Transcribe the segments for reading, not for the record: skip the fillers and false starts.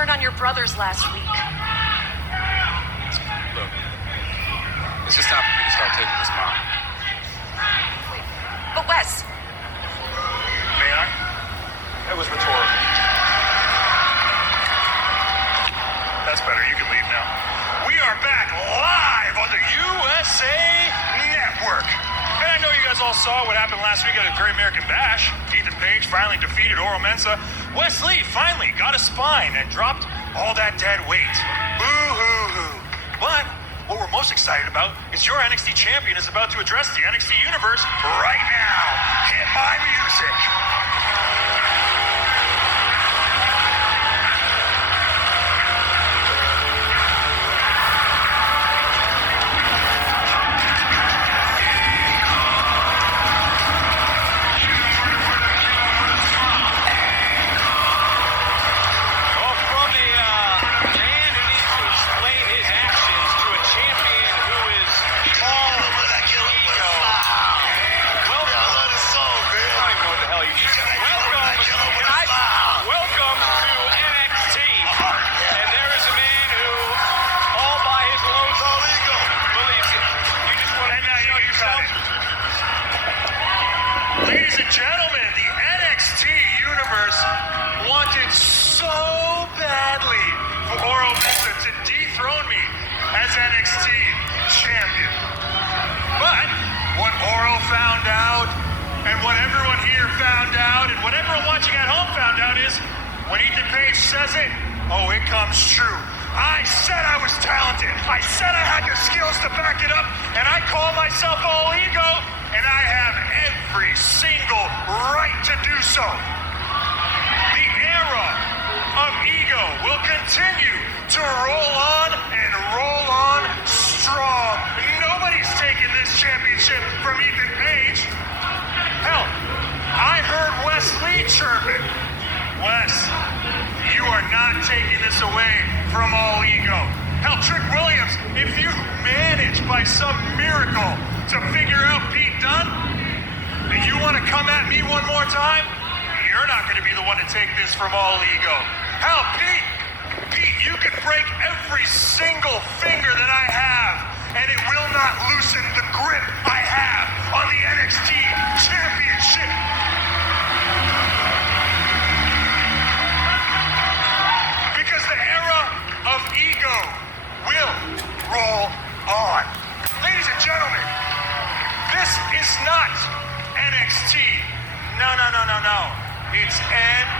turn on your brothers last week. Look, it's just time for me to start taking this mom. Wait, but Wes. May I? That was rhetorical. That's better. You can leave now. We are back live on the USA Network. And I know you guys all saw what happened last week at the Great American Bash. Ethan Page finally defeated Oro Mensah. Wes Lee finally got a spine and dropped all that dead weight. Boo-hoo-hoo. But what we're most excited about is your NXT champion is about to address the NXT universe right now. Hit my music. Ladies and gentlemen, the NXT universe wanted so badly for Oro Mensah to dethrone me as NXT champion. But what Oro found out, and what everyone here found out, and what everyone watching at home found out is, when Ethan Page says it, oh, it comes true. I said I was talented. I said I had the skills to back it up, and I call myself all ego, and I have every single right to do so. The era of ego will continue to roll on and roll on strong. Nobody's taking this championship from Ethan Page. Hell, I heard Wes Lee chirping. Wes, you are not taking this away from all ego. Hell, Trick Williams, if you manage by some miracle to figure out Pete Dunne, and you want to come at me one more time, you're not going to be the one to take this from all ego. Hell, Pete, you could break every single finger that I have, and it will not loosen the grip I have on the NXT Championship. Because the era of ego will roll on. Ladies and gentlemen, this is not NXT. No. It's NXT.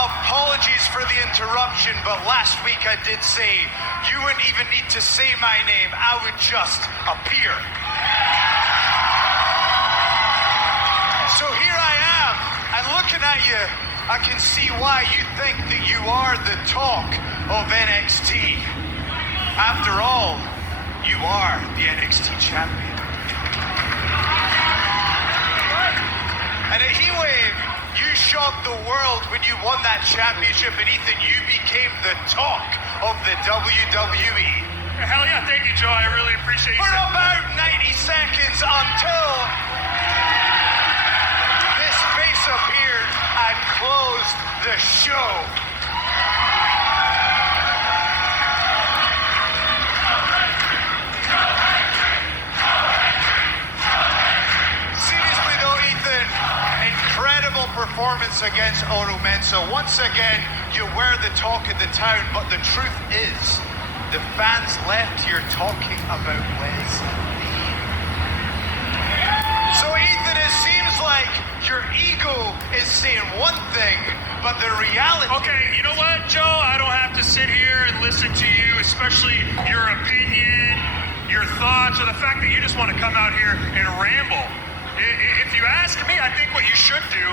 Apologies for the interruption, but last week I did say you wouldn't even need to say my name. I would just appear. So here I am, and looking at you, I can see why you think that you are the talk of NXT. After all, you are the NXT champion. And a Heat Wave, you shocked the world when you won that championship, and Ethan, you became the talk of the WWE. Hell yeah, thank you, Joe. I really appreciate you. For about 90 seconds until this face appeared and closed the show. Seriously though, Ethan, incredible performance against Oro Mensah. Once again, you were the talk of the town, but the truth is, the fans left here talking about Wes Lee. So Ethan, it seems like your ego is saying one thing, but the reality... Okay, you know what, Joe? I don't have to sit here and listen to you, especially your opinion, your thoughts, or the fact that you just want to come out here and ramble. If you ask me, I think what you should do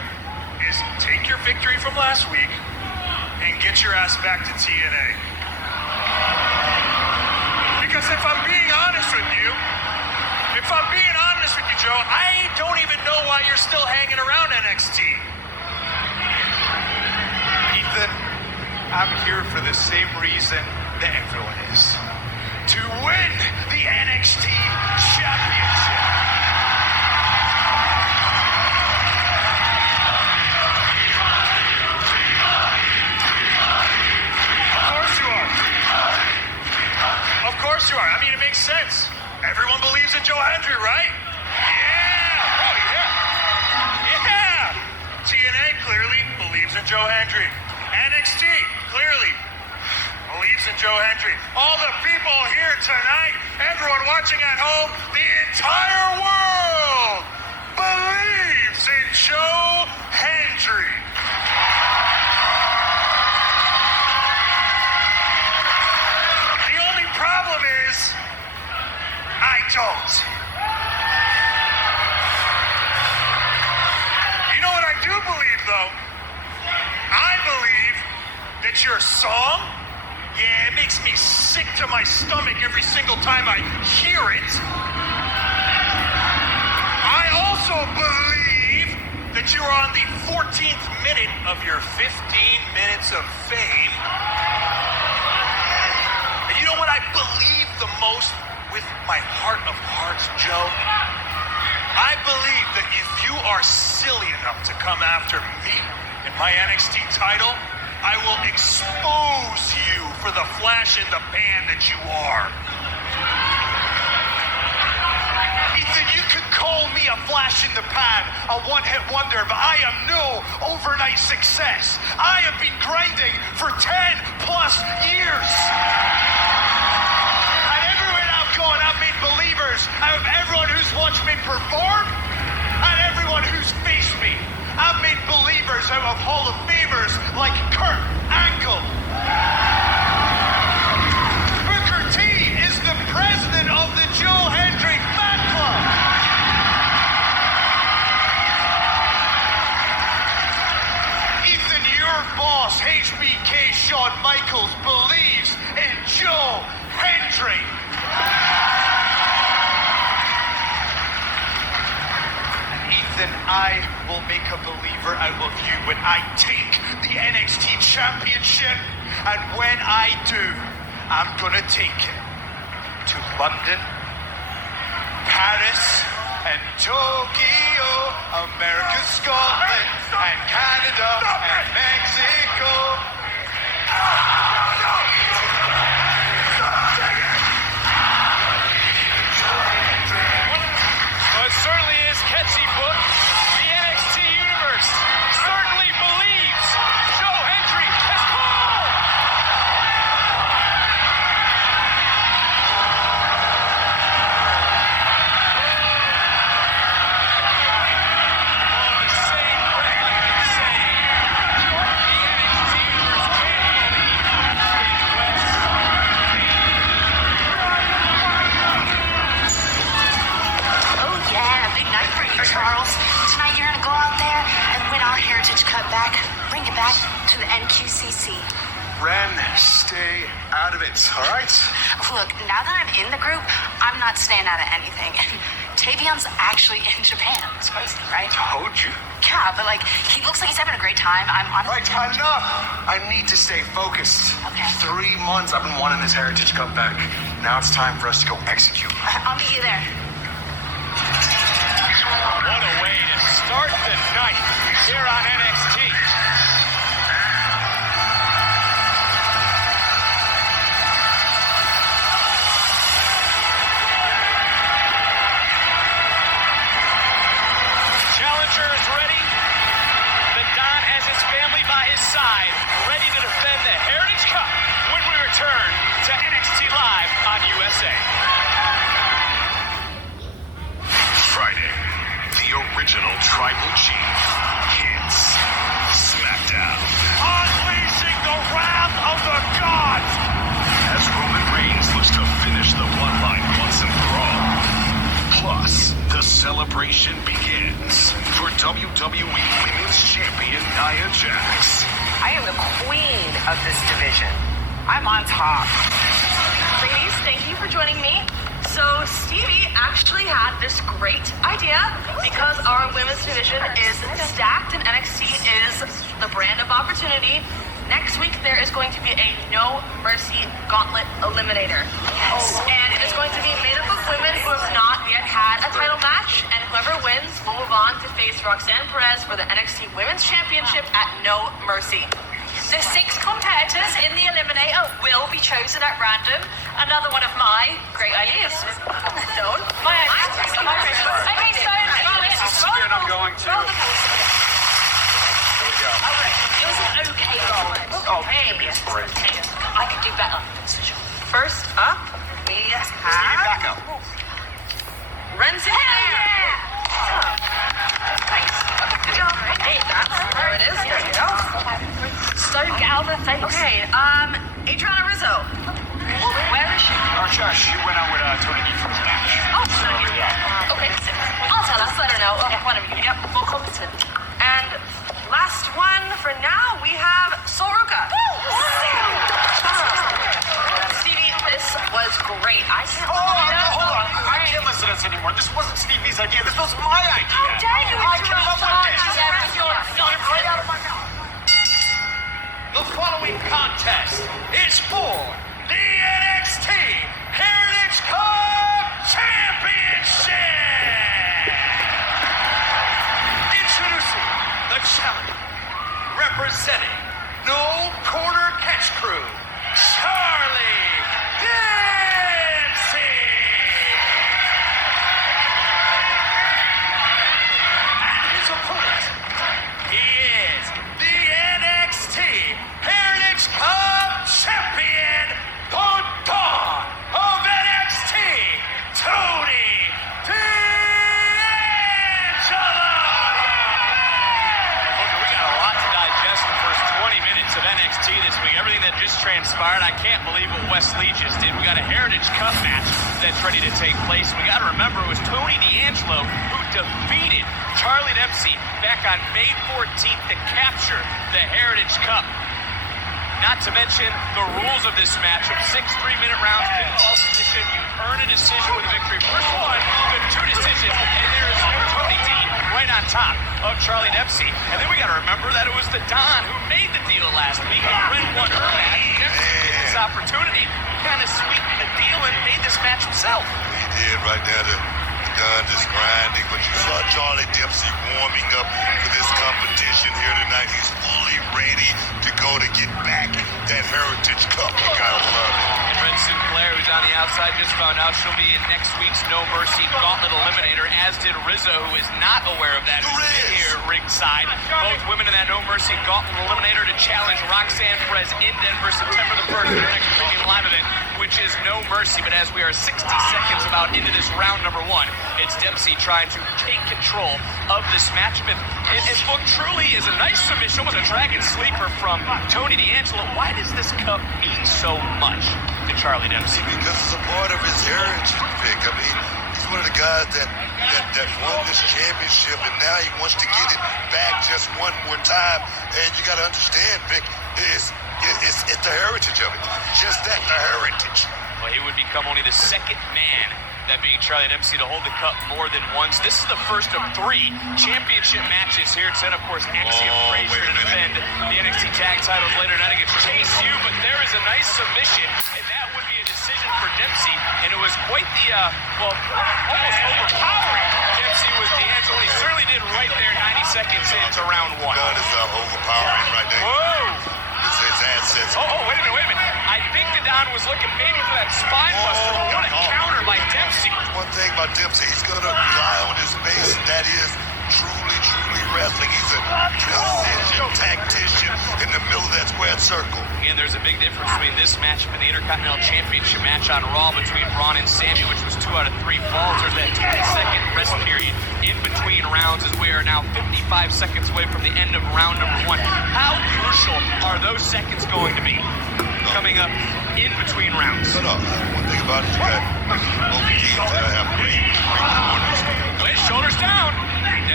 is take your victory from last week and get your ass back to TNA. Because if I'm being honest with you, Joe, I don't even know why you're still hanging around NXT. Ethan, I'm here for the same reason that everyone is. To win the NXT Championship. Of course you are. I mean, it makes sense. Everyone believes in Joe Hendry, right? Yeah. Oh, yeah. Yeah. TNA clearly believes in Joe Hendry. NXT clearly believes in Joe Hendry. All the people here tonight, everyone watching at home, the entire world believes in Joe Hendry. The only problem is, I don't. You know what I do believe, though? I believe that your song, yeah, it makes me sick to my stomach every single time I hear it. I also believe that you're on the 14th minute of your 15 minutes of fame. And you know what I believe the most with my heart of hearts, Joe? I believe that if you are silly enough to come after me and my NXT title, I will expose you for the flash in the pan that you are. Ethan, you could call me a flash in the pan, a one-hit wonder, but I am no overnight success. I have been grinding for 10 plus years. And everywhere I've gone, I've made believers out of everyone who's watched me perform and everyone who's faced me. I've made believers out of Hall of Famers like Kurt Angle. Booker T is the president of the Joe Hendry fan club. Ethan, your boss, HBK Shawn Michaels, believes in Joe Hendry. Ethan, I will make a believer out of you when I take the NXT Championship. And when I do, I'm gonna take it to London, Paris, and Tokyo, America, Scotland, and Canada, and Mexico. Well, it certainly is catchy, book. The NXT universe certainly believes Joe Hendry has called. On the same breath, I've been saying, the NXT universe can't believe Big West. Oh, yeah, big night for you, Charles. Tonight you're gonna go out there and win our Heritage Cup back, bring it back to the NQCC. Ren, stay out of it, all right? Look, now that I'm in the group, I'm not staying out of anything. Tavion's actually in Japan. It's crazy, right? Told you. Yeah, but like, he looks like he's having a great time. I'm honestly... Right, enough! I need to stay focused. Okay. 3 months I've been wanting this Heritage Cup back. Now it's time for us to go execute. I'll meet you there. What a way to start the night here on NXT. Challenger is ready. The Don has his family by his side, ready to defend the Heritage Cup when we return to NXT Live on USA. Friday, the original Tribal Chief hits SmackDown. Unleashing the wrath of the gods! As Roman Reigns looks to finish the bloodline once and for all. Plus, the celebration begins for WWE Women's Champion Nia Jax. I am the queen of this division. I'm on top. Ladies, thank you for joining me. So Stevie actually had this great idea because our women's division is stacked and NXT is the brand of opportunity. Next week there is going to be a No Mercy Gauntlet Eliminator. And it is going to be made up of women who have not yet had a title match, and whoever wins will move on to face Roxanne Perez for the NXT Women's Championship at No Mercy. The 6 competitors in the Eliminator will be chosen at random. Another one of my great ideas. Stone? My idea. Okay, so And I'm going to. roll the post. Here we go. It was an okay roll. Oh, Maybe. I could do better. That's for sure. First up, we Stevie, have back up. Renton. Nice. Good job. Hey, there it is. There you go. So get out of the face. Okay, Adriana Rizzo. Where is she? She went out with Tony D for the match. Oh, So, yeah. okay. I'll tell us. Let her know. Okay, one of you. Yep, more competent. And last one for now, we have Soruka. Stevie, this was great. I can't. Hold on. I can't listen to this anymore. This wasn't Stevie's idea. This was my idea. How dare you I came interrupt up with this. us? Got it right out of my mouth. The following contest is for the NXT Heritage Cup Championship. Introducing the challenger, representing No Corner Catch Crew, Charlie Dempsey. And his opponent, he is the NXT Heritage Cup Champion, the Dawn of NXT, Tony D'Angelo. Okay, we got a lot to digest in the first 20 minutes of NXT this week. Everything that just transpired, I can't believe what Wes Lee just did. We got a Heritage Cup match that's ready to take place. We got to remember it was Tony D'Angelo who defeated Charlie Dempsey back on May 14th to capture the Heritage Cup. Not to mention the rules of this match of 6 3-minute rounds, pinfall submission. You earn a decision with a victory. First one, the 2 decisions, and there is Tony D right on top of Charlie Dempsey. And then we got to remember that it was the Don who made the deal last week. And Ren won her match. Dempsey did this opportunity, kind of sweetened the deal and made this match himself. He did right there. The gun just grinding, but you saw Charlie Dempsey warming up for this competition here tonight. He's fully ready to go to get back that Heritage Cup. You gotta love it. And Red Sinclair, who's on the outside, just found out she'll be in next week's No Mercy Gauntlet Eliminator, as did Rizzo, who is not aware of that, who's been here ringside. Both women in that No Mercy Gauntlet Eliminator to challenge Roxanne Perez in Denver, September the 1st, for the next premium live event, which is No Mercy. But as we are 60 seconds about into this round number 1, it's Dempsey trying to take control of this matchup. And look, truly is a nice submission, almost a dragon sleeper from Tony D'Angelo. Why does this cup mean so much to Charlie Dempsey? Because it's a part of his heritage, Vic. I mean, he's one of the guys that won this championship, and now he wants to get it back just one more time. And you got to understand, Vic, it's the heritage of it. Just that, the heritage. Well, he would become only the second man, that being Charlie Dempsey, to hold the cup more than once. This is the first of 3 championship matches here tonight. Of course, Axiom Frazier to defend the NXT tag titles later tonight against Chase U, but there is a nice submission, and that would be a decision for Dempsey, and it was quite the, almost overpowering Dempsey with D'Angelo. He certainly did right there 90 seconds into round 1. Gun is overpowering right there. Whoa! His assets. Wait a minute. I think the Don was looking maybe for that spine buster. What a counter by Dempsey. One thing about Dempsey, he's going to rely on his base, and that is truly wrestling. He's a precision tactician in the middle of that squared circle. And there's a big difference between this matchup and the Intercontinental Championship match on Raw between Braun and Sammy, which was 2 out of 3 falls. There's that 10-second rest period in between rounds, as we are now 55 seconds away from the end of round number 1. How crucial are those seconds going to be coming up in between rounds? No. One thing about it, you got both teams that have great corners. Wait, shoulders down.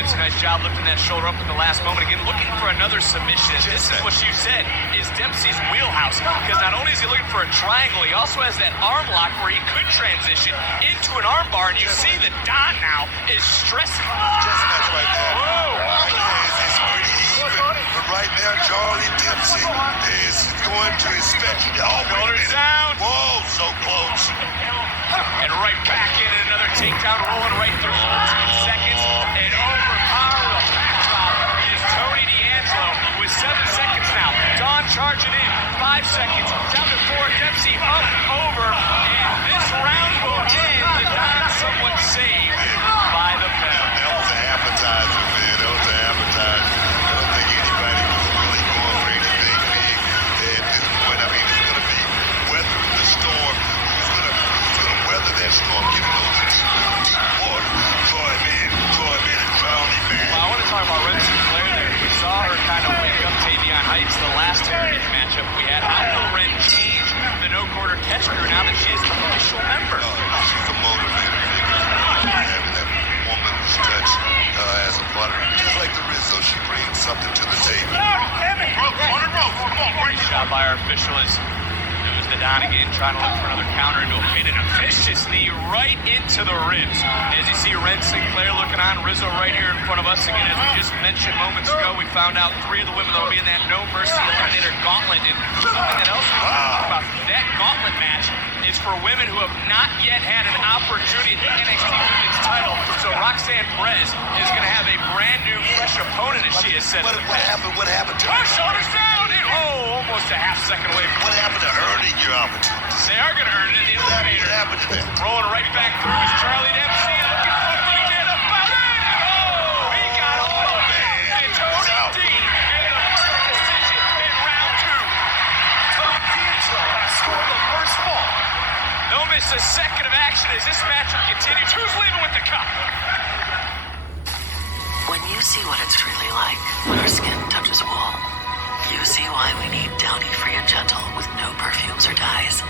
Dempsey, nice job lifting that shoulder up at the last moment. Again, looking for another submission. And this is what you said is Dempsey's wheelhouse. Because not only is he looking for a triangle, he also has that arm lock where he could transition into an arm bar. And you see that Don now is stressing. Just match right there. Whoa! It's pretty even. But right now, Charlie Dempsey is going to his special. Oh, Shoulders down. Whoa, so close. And right back in another takedown, rolling right through 14 seconds. And overpower the backdrop is Tony D'Angelo with 7 seconds now. Don charging in, 5 seconds, down to 4. Dempsey up, over, and this round will end with Don somewhat saved by the bell. That was an appetizer, man. That was an appetizer. I don't think anybody was really going for anything big at this point. I mean, it's going to be weathering the storm. Who's going to weather that storm, get into those deep water? Draw him in and drown him, man. Well, I want to talk about Ren Sinclair there. We saw her kind of wake up Tavion Heights the last Heritage matchup we had. How will Ren change the no-quarter catch crew now that she is the official member? She's a motivator figure. Having that woman's touch as a partner. Just like the Rizzo, she brings something to the table. Great shot by our official as it was the Don again trying to look for another counter into a pin and a vicious knee right into the ribs. As you see Ren Sinclair looking on, Rizzo right here in front of us again. As we just mentioned moments ago, we found out 3 of the women that will be in that No Mercy Eliminator Gauntlet. And something that else we want to talk about, that gauntlet match is for women who have not yet had an opportunity at the NXT Women's title. So Roxanne Perez is going to have a brand new, fresh opponent, as she has said. What happened to Her shoulders down, and almost a half second away. What happened to earning your opportunity? They are going to earn it in the elevator. What happened to that? Rolling right back through is Charlie Dempsey looking for the get up out in. Oh, he got all of it. And Tony D in the first decision in round 2. Tony D'Angelo scored the first fall. Don't miss a second of action as this match will continue. Who's leaving with the cup? When you see what it's really like when our skin touches wool, you see why we need Downy-free and gentle with no perfumes or dyes.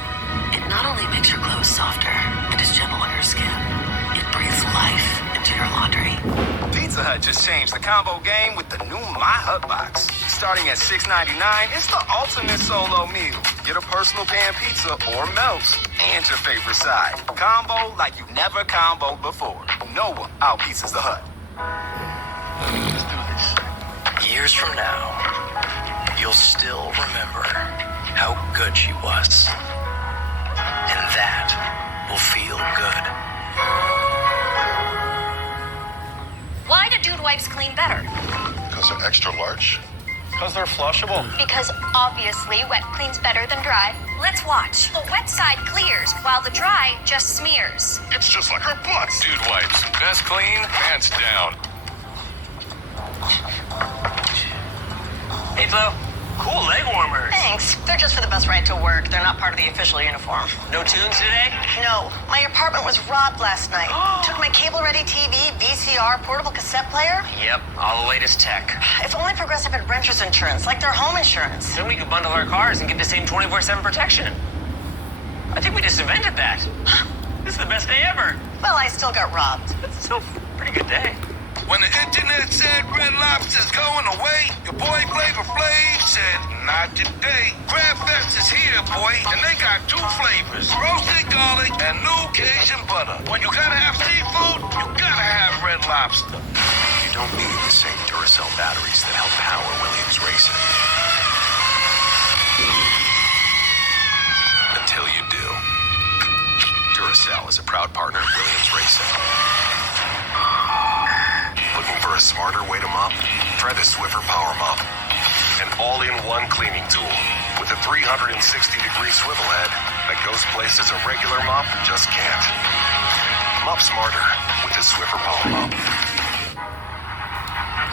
It not only makes your clothes softer and is gentle on your skin, it breathes life into your laundry. Pizza Hut just changed the combo game with the new My Hut Box. Starting at $6.99, it's the ultimate solo meal. Get a personal pan pizza or melts and your favorite side. Combo like you've never comboed before. No one out-pizzas the Hut. Years from now, you'll still remember how good she was. And that will feel good. Why do dude wipes clean better? Because they're extra large. Because they're flushable. Because obviously wet cleans better than dry. Let's watch. The wet side clears while the dry just smears. It's just like her butts. Dude wipes. Best clean, hands down. Hey, Flo. Cool leg warmers. Thanks. They're just for the bus ride to work. They're not part of the official uniform. No tunes today? No. My apartment was robbed last night. Took my cable-ready TV, VCR, portable cassette player. Yep, all the latest tech. If only Progressive had renter's insurance, like their home insurance. Then we could bundle our cars and get the same 24/7 protection. I think we just invented that. This is the best day ever. Well, I still got robbed. It's still a pretty good day. When the internet said Red Lobster's going away, your boy Flavor Flav said, not today. Crab Fest is here, boy, and they got 2 flavors, roasted garlic and new Cajun butter. When you gotta have seafood, you gotta have Red Lobster. You don't need the same Duracell batteries that help power Williams Racing. Until you do. Duracell is a proud partner of Williams Racing. Looking for a smarter way to mop? Try the Swiffer Power Mop. An all-in-one cleaning tool with a 360-degree swivel head that goes places a regular mop just can't. Mop smarter with the Swiffer Power Mop.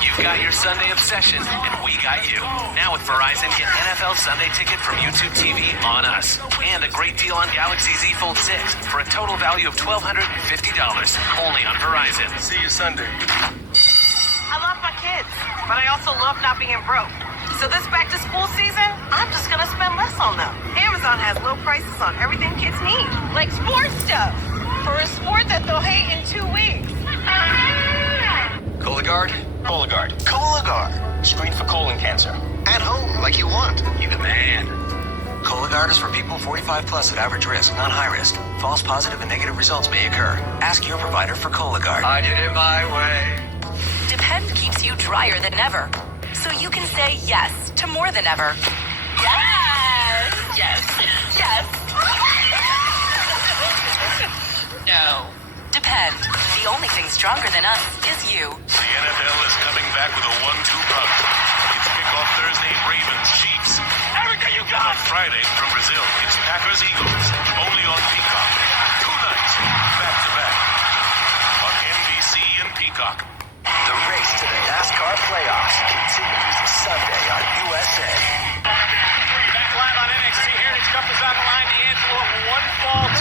You've got your Sunday obsession, and we got you. Now with Verizon, get NFL Sunday Ticket from YouTube TV on us. And a great deal on Galaxy Z Fold 6 for a total value of $1,250. Only on Verizon. See you Sunday. I love my kids, but I also love not being broke. So this back-to-school season, I'm just gonna spend less on them. Amazon has low prices on everything kids need, like sports stuff, for a sport that they'll hate in 2 weeks. Cologuard? Cologuard. Cologuard. Screen for colon cancer. At home, like you want. You the man. Cologuard is for people 45 plus at average risk, not high risk. False positive and negative results may occur. Ask your provider for Cologuard. I did it my way. Depend keeps you drier than ever, so you can say yes to more than ever. Yes! Yes! Yes! No. Depend. The only thing stronger than us is you. The NFL is coming back with a 1-2 punch. It's kickoff Thursday, Ravens, Chiefs. Everything you got! Friday from Brazil, it's Packers, Eagles. Only on Peacock. 2 nights, back-to-back. On NBC and Peacock. The race to the NASCAR playoffs continues Sunday on USA. Back live on NXT. Heritage Cup is on the line. D'Angelo,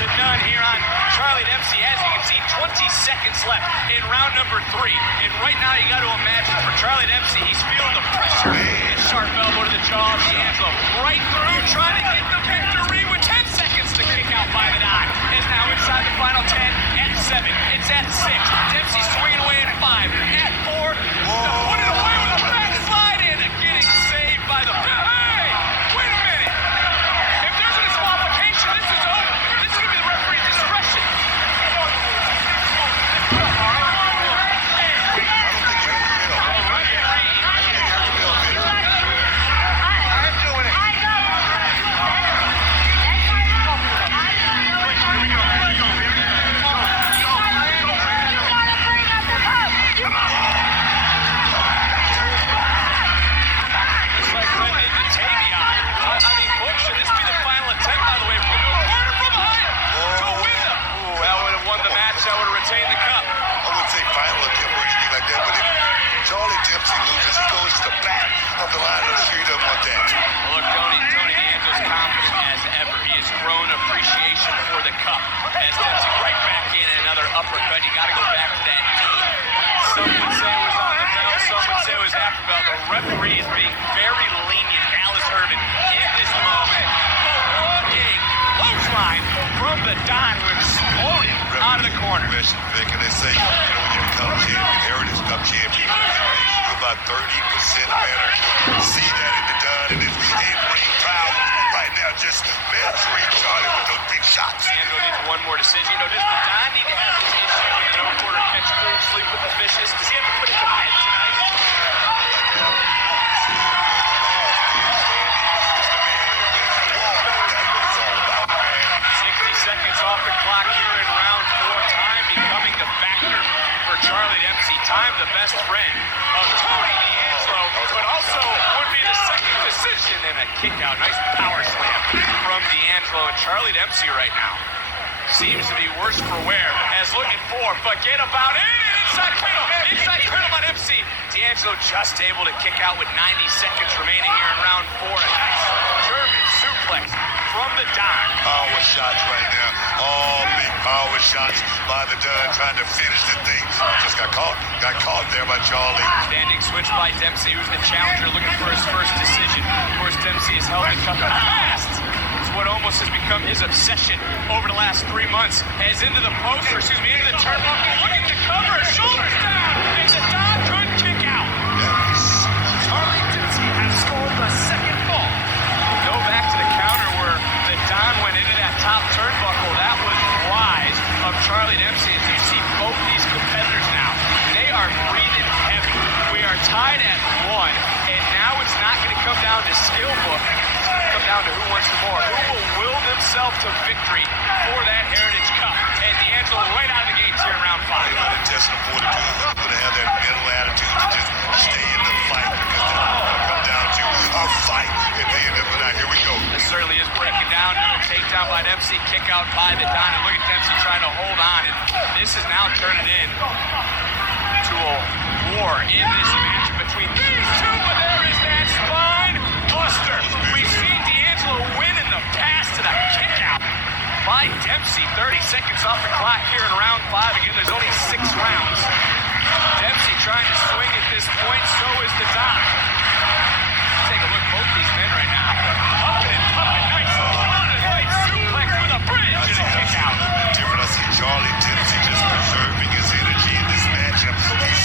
1-0 here on Charlie Dempsey. As you can see, 20 seconds left in round number 3. And right now, you got to imagine for Charlie Dempsey, he's feeling the pressure. A sharp elbow to the jaw of D'Angelo. Right through, trying to get the victory with 10 seconds to kick out by the Don. Is now inside the final 10 at 7. It's at 6. Dempsey swinging away at 5. At 4. Put it away with a backslide in. Getting saved by the... Hey! Wait a minute! If there's a disqualification, this is over. This is going to be the referee's discretion. Looks like Glenn did the Tavion. I mean, boy, should this be the final attempt, by the way, for the corner from behind to win them? Ooh, that would have won the match. That would have retained the cup. I wouldn't say final attempt or anything like that, but if Charlie Dempsey loses, he goes to the back of the line. I'm sure he doesn't want that. Well, look, Tony D'Angelo's confident as ever. He has grown appreciation for the cup. As Dempsey right back in another uppercut. You got to go back to that knee. Some would say it was on the bell. Some would say it was after bell. The referee is being very lenient. Dallas Irvin in this moment. The walking clothesline from the Don who exploded out of the corner. Question, Vic, and they say, when you become champion, Heritage Cup champion, it makes you about 30% better. See that in the Don, and if we ain't ring proud right now, just measuring Charlie with those big shots. D'Angelo needs one more decision. Does the Don need to have this issue with the no-quarter catch pool, sleep with the fishes? Does he have to put it to bed tonight? 60 seconds off the clock here in round 4. Time becoming the factor for Charlie Dempsey. Time the best friend of Tony D'Angelo, but also would be the second decision and a kick out. Nice power slam from D'Angelo. And Charlie Dempsey right now seems to be worse for wear as looking for, forget about it. Inside cradle on MC. D'Angelo just able to kick out with 90 seconds remaining here in round 4. A nice German suplex from the Don. Power shots right now. All big power shots by the Don trying to finish the thing. Just got caught. Got caught there by Charlie. Standing switch by Dempsey, who's the challenger looking for his first decision. Of course, Dempsey has held the cup in the past. It's what almost has become his obsession over the last 3 months. As into the post, or excuse me, into the turnbuckle, looking to cover, shoulders down, and the Don could kick out. Charlie Dempsey has scored the second ball. Go back to the counter where the Don went into that top turnbuckle. That was wise of Charlie Dempsey. As you see both these competitors now, they are breathing heavy. We are tied at 1, and now it's not going to come down to skill book. It's going to come down to who wants more. Who will will themselves to victory for that Heritage Cup. And D'Angelo right out of the gates here in round 5. They got intestinal fortitude. They're going to have that mental attitude to just stay in the fight, because it's going to come down to a fight at the end of the night. Here we go. This certainly is breaking down. Another takedown by Dempsey. Kick out by the Don. And look at Dempsey trying to hold on. And this is now turning in to a war in this match between these two. But there is that spine buster. We've seen D'Angelo win in the past to the kick out by Dempsey. 30 seconds off the clock here in round 5. Again, there's only 6 rounds. Dempsey trying to swing at this point. So is the Don. Take a look at both these men right now. Pumping and pumping. Nice. Right suplex with a bridge and a kick out. Different. I see Charlie Dempsey just preserving his energy in this matchup. He's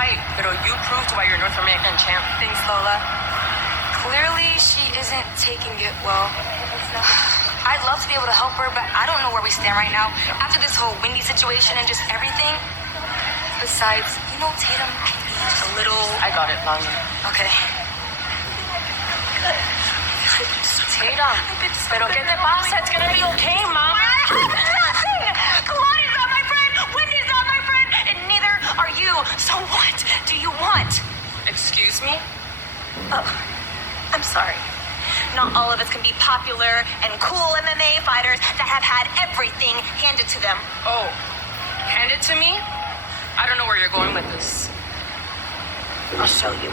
fight, pero you proved why you're North American champ. Thanks, Lola. Clearly, she isn't taking it well. I'd love to be able to help her, but I don't know where we stand right now. After this whole Wendy situation and just everything. Besides, Tatum can be a little... I got it, Lonnie. Okay. Tatum, pero ¿qué te pasa? It's gonna be okay, Mom. Nothing! Claudia's not my friend! Wendy's not my friend! And neither are you. So what do you want? Excuse me? Oh, I'm sorry. Not all of us can be popular and cool MMA fighters that have had everything handed to them. Oh, hand it to me? I don't know where you're going with this. I'll show you.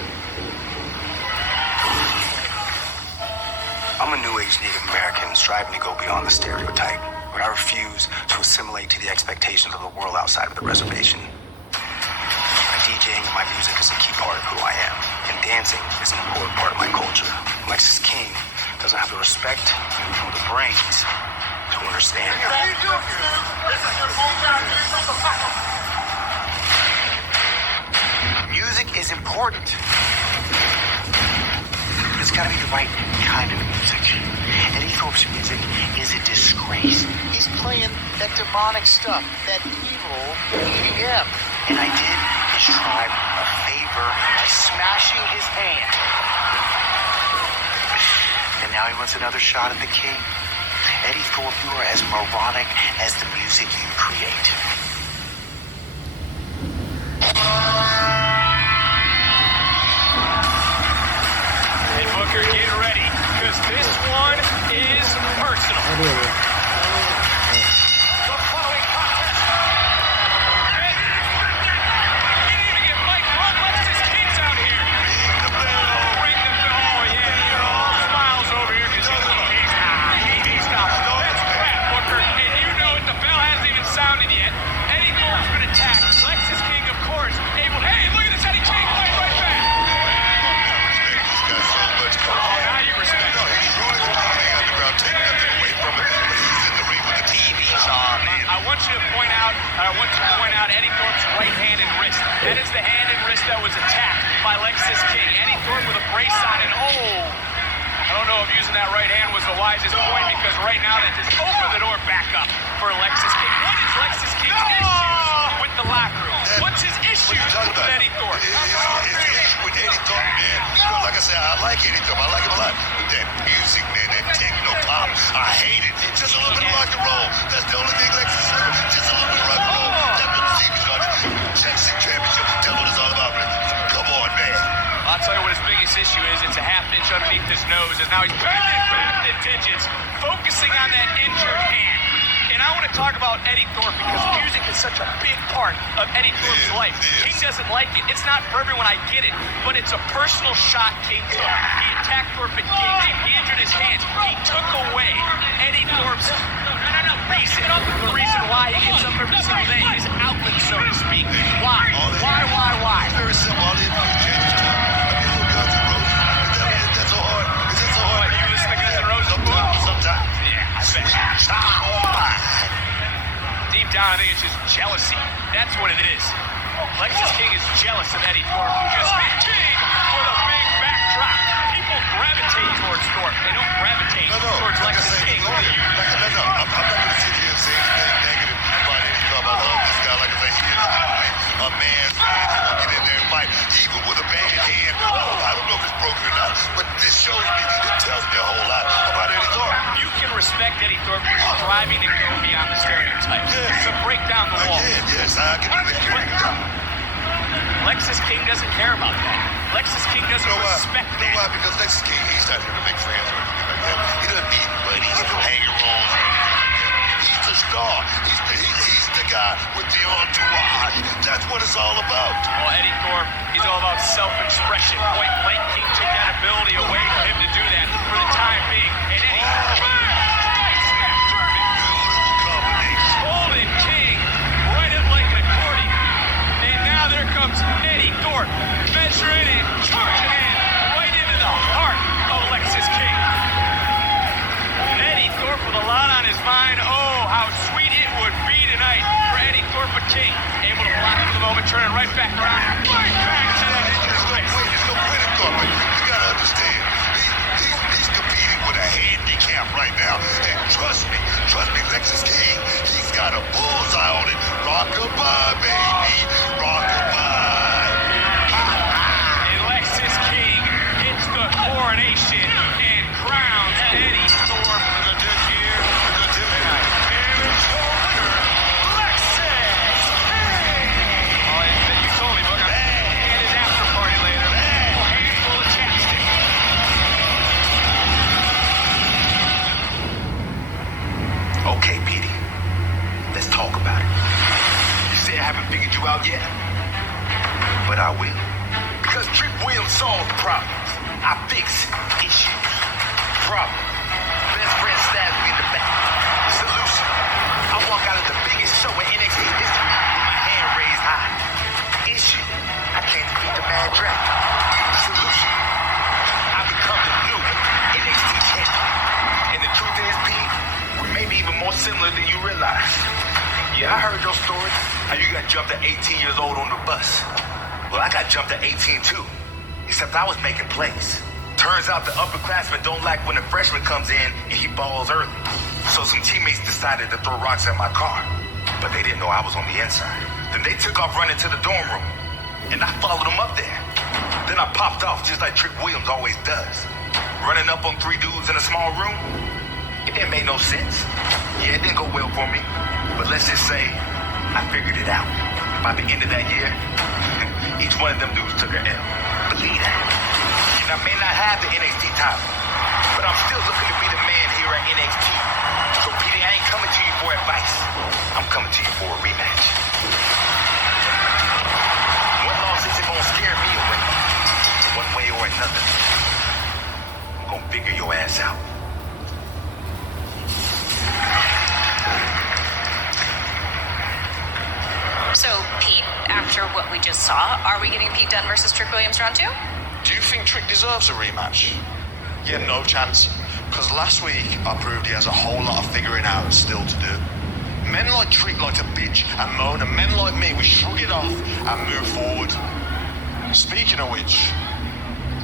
I'm a New Age Native American striving to go beyond the stereotype, but I refuse to assimilate to the expectations of the world outside of the reservation. My DJing and my music is a key part of who I am, and dancing is an important part of my culture. Lexus King doesn't have the respect or the brains to understand. Music is important. It's gotta be the right kind of music. Eddie Thorpe's music is a disgrace. He's playing that demonic stuff, that evil EDM. And I did his tribe a favor by smashing his hand. And now he wants another shot at the king. Eddie Thorpe, you are as moronic as the music you create. And Booker, get ready, because this one is personal. The following contest. We need to get Mike Lexus Kings out here. Ring the bell. Oh, yeah, all smiles over here because he's stopped. That's crap, Booker. And you know it, the bell hasn't even sounded yet. Eddie Thorpe's been attacked. Lexus King, of course, able. Hey, look at this Eddie King fight right back. Now you respect him. I want you to point out Eddie Thorpe's right hand and wrist. That is the hand and wrist that was attacked by Lexus King. Eddie Thorpe with a brace on and I don't know if using that right hand was the wisest point because right now that just opened the door back up for Lexus King. What is Lexus King's issues with the locker room? What's his issues with Eddie Thorpe? His issue with Eddie Thorpe, man. Like I said, I like Eddie Thorpe. I like him a lot. But that music, man, that techno pop, I hate it. Just a little bit of rock and roll. That's the only thing Lexus said. Just a little bit of rock and roll. That's what the TV's on. Jackson Championship. Tell what it's all about, man. Come on, man. I'll tell you what his biggest issue is. It's a half inch underneath his nose. And now he's bending back the digits, focusing on that injured hand. And I want to talk about Eddie Thorpe because music is such a big part of Eddie Thorpe's life. King doesn't like it. It's not for everyone, I get it. But it's a personal shot King took. He attacked Thorpe at King. He injured his hand. He took away Eddie Thorpe's reason. The reason why he gets up every single day. His outlet, so to speak. Why? Why? Very simple. All he had to do was change his tune. Guns N' Roses. That's so hard. Is that so hard? You listen to Guns N' Roses? Sometimes. Yeah, I bet. Deep down, I think it's just jealousy. That's what it is. Lexus King is jealous of Eddie Thorpe, who just beat King with a big backdrop. People gravitate towards Thorpe. They don't gravitate towards Lexus King. I'm not going to sit here and say anything negative about Eddie Thorpe. I love this guy. Like I say, he is a man's man. He will get in there and fight, even with a bad hand. I don't know if it's broken or not, but this shows me, it tells me a whole lot about Eddie Thorpe. You can respect Eddie Thorpe for striving to go beyond the stereotypes. To break down the wall. Yes, I can do that. Lexus King doesn't care about that. Lexus King doesn't respect that. You know why? Because Lexus King, he's not here to make friends or anything like that. He doesn't need money. He don't hang around. He's the star. He's the guy with the entourage. That's what it's all about. Well, Eddie Thorpe, he's all about self-expression. Point blank, King took that ability away from him to do that for the time being. And Eddie holding King right up like an accordion. And now there comes Eddie Thorpe, measuring and charging in right into the heart of Lexus King. Eddie Thorpe with a lot on his mind. Oh, how sweet it would be tonight for Eddie Thorpe with King. Able to block it for the moment, turning right back around. Texas King. He's got a bullseye on it. Rockabye, baby. Rockabye. And Lexus King gets the coronation and crowns Eddie Thorpe for the 10th year for the tonight. And it's your winner, Lexus King. Oh, and you told me, Book. And his after party later. A handful of chapstick. Okay, Petey. Let's talk about it. You say I haven't figured you out yet? But I will. Because Trick Williams solves problems. I fix issues. Problem. Best friend stabs me in the back. Solution. I walk out of the biggest show in NXT history with my hand raised high. Issue. I can't defeat the Mad Dragon. Solution. I become the new NXT champion. And the truth is, Pete, we may be even more similar than you realize. Yeah, I heard your story. How you got jumped at 18 years old on the bus. Well, I got jumped at 18 too. Except I was making plays. Turns out the upperclassmen don't like when a freshman comes in and he balls early. So some teammates decided to throw rocks at my car. But they didn't know I was on the inside. Then they took off running to the dorm room. And I followed them up there. Then I popped off just like Trick Williams always does. Running up on 3 dudes in a small room. It didn't make no sense. Yeah, it didn't go well for me. But let's just say I figured it out. By the end of that year, each one of them dudes took an L. Believe that. And I may not have the NXT title, but I'm still looking to be the man here at NXT. So, Petey, I ain't coming to you for advice. I'm coming to you for a rematch. One loss isn't gonna scare me away. One way or another. I'm gonna figure your ass out. So, Pete, after what we just saw, are we getting Pete Dunne versus Trick Williams round 2? Do you think Trick deserves a rematch? Yeah, no chance. Because last week, I proved he has a whole lot of figuring out still to do. Men like Trick like to bitch and moan, and men like me, we shrug it off and move forward. Speaking of which,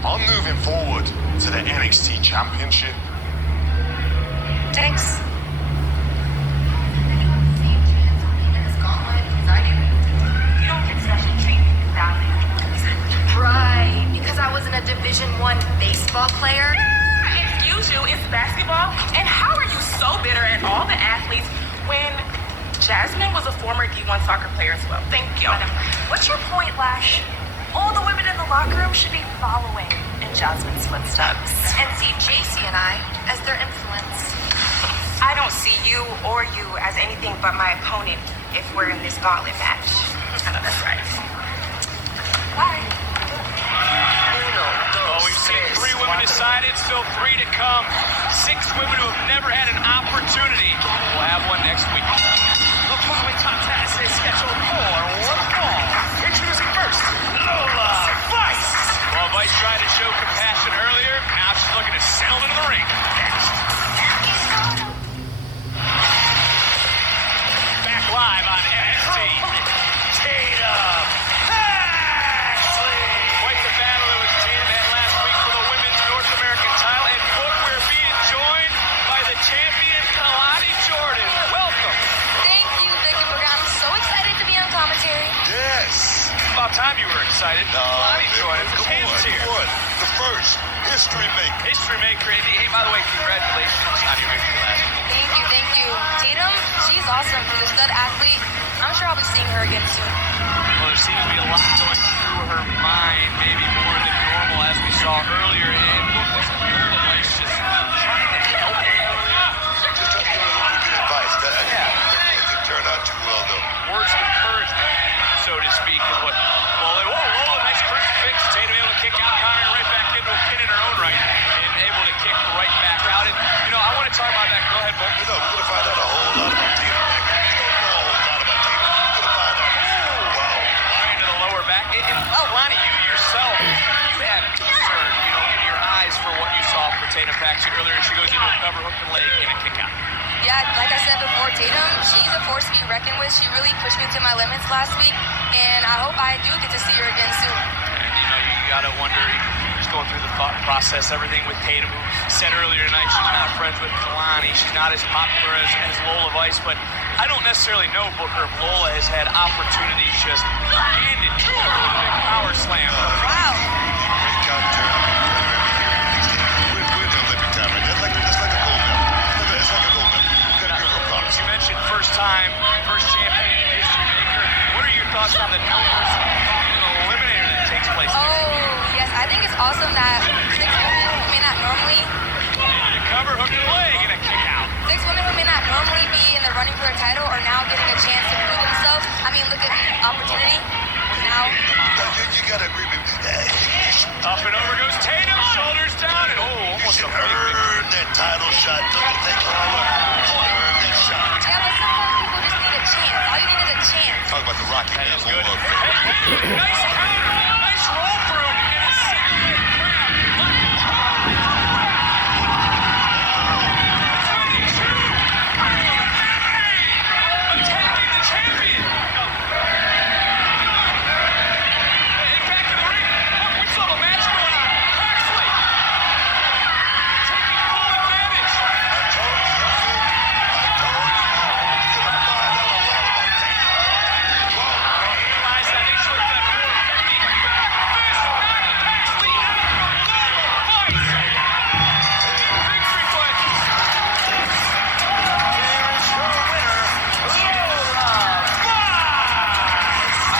I'm moving forward to the NXT Championship. Thanks. Right, because I wasn't a Division I baseball player. Excuse you, it's basketball? And how are you so bitter at all the athletes when Jasmine was a former D1 soccer player as well? Thank you. What's your point, Lash? All the women in the locker room should be following in Jasmine's footsteps. And see JC and I as their influence. I don't see you or you as anything but my opponent if we're in this gauntlet match. That's right. Bye. Oh, we've seen 3 women decided, still 3 to come. 6 women who have never had an opportunity. We'll have one next week. The following contest is scheduled for one fall. Introducing first, Lola Vice. Well, Vice tried to show compassion earlier. Now she's looking to settle into the ring. Next. Back live on NXT. Tatum. Quite the battle it was Tatum had last week for the women's North American title. And Book, we're being joined by the champion, Kalani Jordan. Welcome. Thank you, Vic and Morgan. I'm so excited to be on commentary. Yes. About time you were excited. Kalani Jordan. Come Tatum's on, here. come on. The first history maker. History maker, Andy. Hey, by the way, congratulations on your victory last week. Thank you. Tatum, she's awesome. She's a stud athlete. I'm sure I'll be seeing her again soon. Well, there seems to be a lot going through her mind, maybe more than normal, as we saw earlier. And look, what's the goal of Vice just trying to help her? Just trying to give her a little good advice. That didn't turn out too well, though. Words of encouragement, so to speak, is what. Whoa, nice crucifix. Tatum able to kick out, countering right back into a pin in her own right, and able to kick right back out. And, I want to talk about that. Go ahead, Book. We're going to find out a whole lot about Tatum. You don't know a whole lot about Tatum. We're going to find out. Wow. Right into the lower back. And Ronnie, you yourself, you had concern, in your eyes for what you saw for Tatum Paxton earlier. She goes into a cover hook and leg and a kick out. Yeah, like I said before, Tatum, she's a force to be reckoned with. She really pushed me to my limits last week, and I hope I do get to see her again soon. And, you got to wonder, just going through the thought process, everything with Tatum, who said earlier tonight she's not friends with Kalani, she's not as popular as Lola Vice, but I don't necessarily know, Booker, if Lola has had opportunities just handed to her with a big power slam. Wow. Great counter. We're the Olympic time, right? That's like a gold medal. It's like a gold medal. You gotta give her a promise. You mentioned first time, first champion, history maker. What are your thoughts on the numbers eliminator that takes place next week? Oh, yes. I think it's awesome that 6 women who may not normally... To cover, hook and leg, and a kick out. 6 women who may not normally be in the running for a title are now getting a chance to prove themselves. I mean, look at the opportunity. Now... You gotta agree with me. Up and over goes Tatum, shoulders down, and almost a big Earn that title shot. Don't you think, Lola? Earn that shot. Yeah, but sometimes people just need a chance. All you need is a chance. Talk about the Rocky That Man. is good. Hey, nice counter, nice roll through, and a single leg grab. 22. Attacking the champion. Back in the ring. Look, we saw the match going on. Paxley taking full advantage. Realize that they slipped that forward. Fist knocked Paxley out from Lola Vice. Victory fight. Here is your winner, Lola Vice.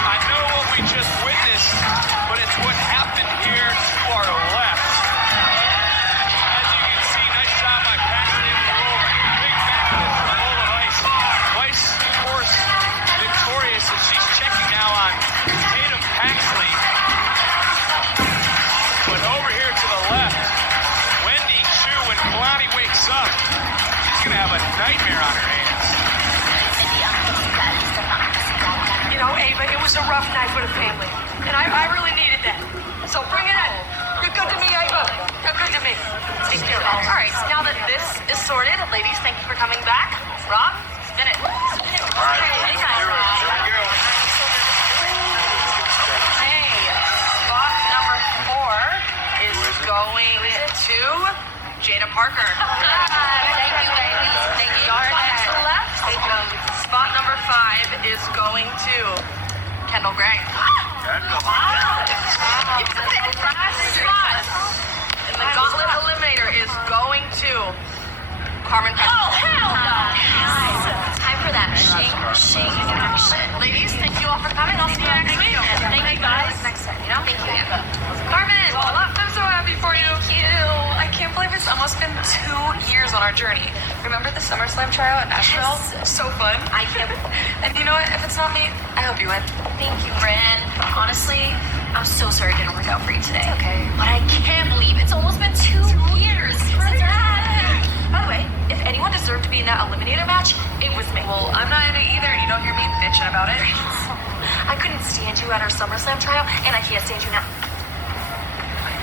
I know what we just witnessed, but it's what happened here to our left. As you can see, nice job by Paxley in the roll. Big backflip from Lola Vice. Vice, of course, victorious as she's checking now on Tatum Paxley. But over here to the left, Wendy Chu, when Kalani wakes up, she's going to have a nightmare on her hands. You know, Ava, it was a rough night for the family. And I really needed that. So bring it in. You're good to me, Ava. You're good to me. Thank you. All right, so now that this is sorted, ladies, thank you for coming back. Rob, spin it. All right, Anytime. here we go. Hey, spot number 4 is going to Jada Parker. Thank you, ladies. Thank you. Next to the left. Spot number 5 is going to Kendall Gray. And the Gauntlet Eliminator is going to Carmen. Oh, hell no. Time for that shake action. Ladies, thank you all for coming. I'll see you next week. Thank you, guys. Next time, you know? Thank you, Eva. Carmen! I'm so happy for you. Thank you. I can't believe it's almost been 2 years on our journey. Remember the SummerSlam tryout at Nashville? Yes. So fun. I can't. And you know what? If it's not me, I hope you win. Thank you, Bryn. Honestly, I'm so sorry it didn't work out for you today. It's okay. But I can't believe it's almost been 2 years since it happened. By the way, if anyone deserved to be in that Eliminator match, it was me. Well, I'm not in it either, and you don't hear me bitching about it. I couldn't stand you at our SummerSlam tryout, and I can't stand you now.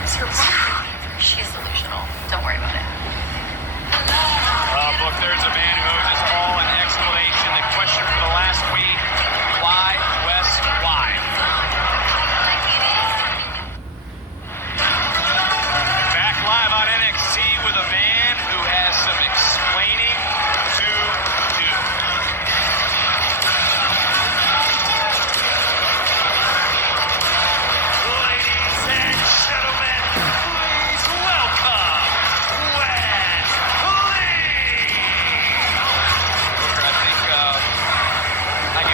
It's your problem. She's delusional. Don't worry about it. Look, there's a man who owes us all an explanation. The question for the last week, why, Wes, why? Back live on NXT with a man who has some explaining to do. Ladies and gentlemen, please welcome Wes Lee. I think I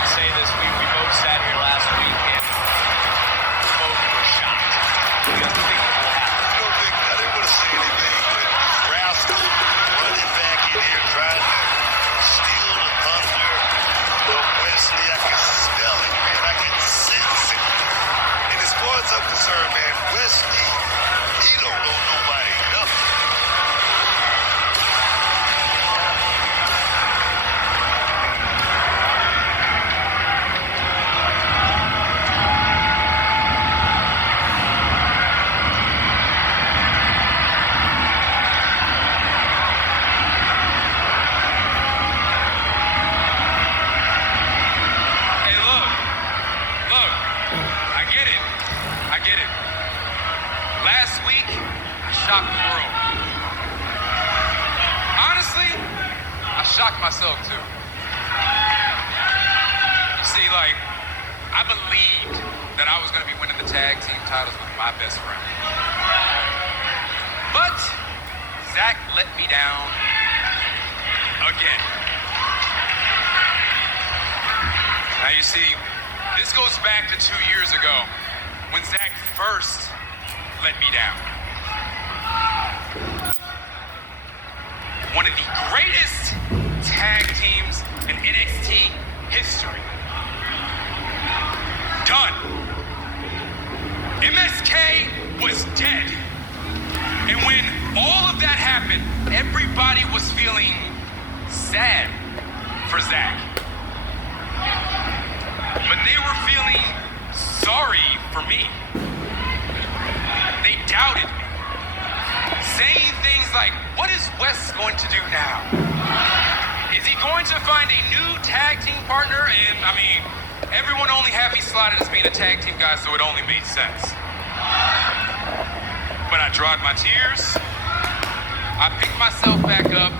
shocked the world. Honestly, I shocked myself too. You see, like, I believed that I was going to be winning the tag team titles with my best friend. But Zach let me down again. Now you see, this goes back to 2 years ago when Zach first let me down. One of the greatest tag teams in NXT history. Done. MSK was dead. And when all of that happened, everybody was feeling sad for Zach. But they were feeling sorry for me. They doubted me, saying things like, what is Wes going to do now? Is he going to find a new tag team partner? And I mean, everyone only had me slotted as being a tag team guy, so it only made sense. But I dried my tears, I picked myself back up,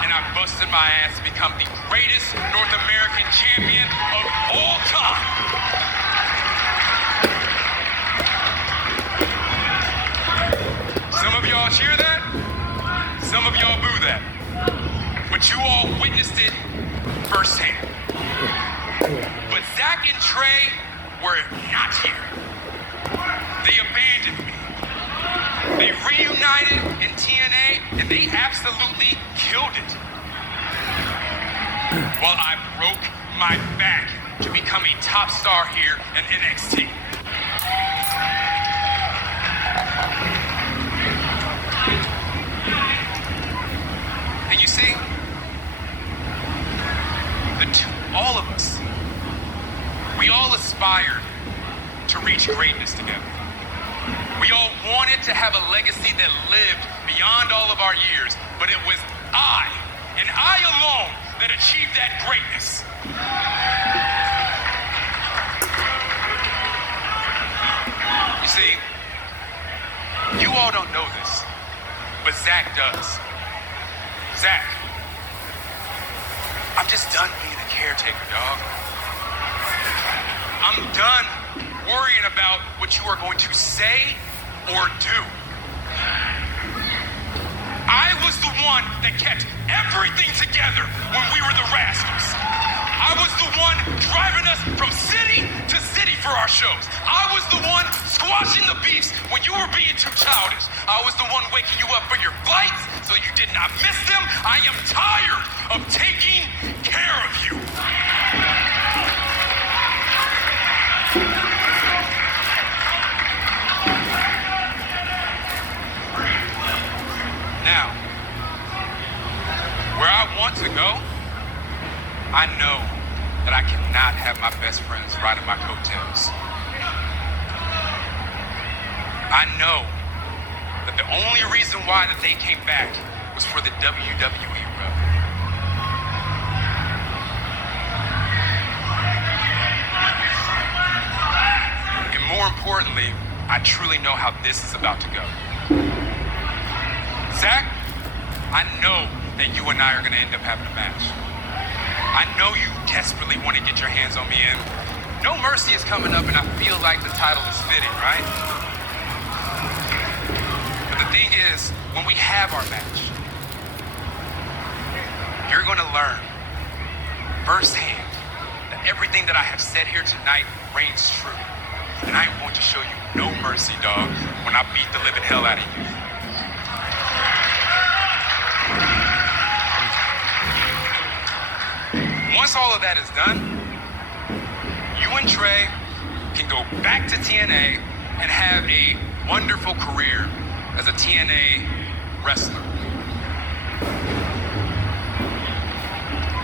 and I busted my ass to become the greatest North American champion of all time. Some of y'all cheer that, some of y'all boo that, but you all witnessed it firsthand. But Zach and Trey were not here. They abandoned me. They reunited in TNA, and they absolutely killed it. While I broke my back to become a top star here in NXT. And you see, all of us, we all aspired to reach greatness together. We all wanted to have a legacy that lived beyond all of our years, but it was I, and I alone, that achieved that greatness. You see, you all don't know this, but Zach does. Zach, I'm just done being a caretaker, dog. I'm done worrying about what you are going to say or do. I was the one that kept everything together when we were the Rascals. I was the one driving us from city to city for our shows. I was the one squashing the beefs when you were being too childish. I was the one waking you up for your flights so you did not miss them. I am tired of taking care of you. Now, where I want to go, I know that I cannot have my best friends riding my coattails. I know that the only reason why that they came back was for the WWE rub. And more importantly, I truly know how this is about to go. Zach, I know that you and I are going to end up having a match. I know you desperately want to get your hands on me, and No Mercy is coming up, and I feel like the title is fitting, right? But the thing is, when we have our match, you're going to learn firsthand that everything that I have said here tonight reigns true. And I am going to show you no mercy, dog, when I beat the living hell out of you. Once all of that is done, you and Trey can go back to TNA and have a wonderful career as a TNA wrestler.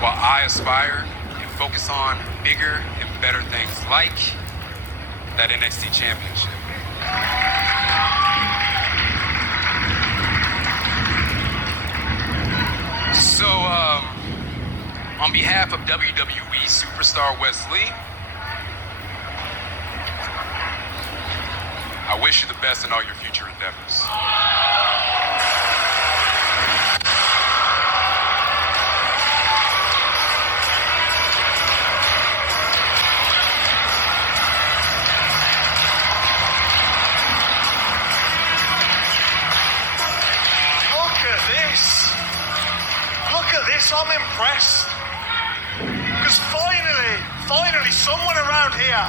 While I aspire and focus on bigger and better things like that NXT championship. So, on behalf of WWE superstar Wes Lee, I wish you the best in all your future endeavors. I'm impressed. Because finally, someone around here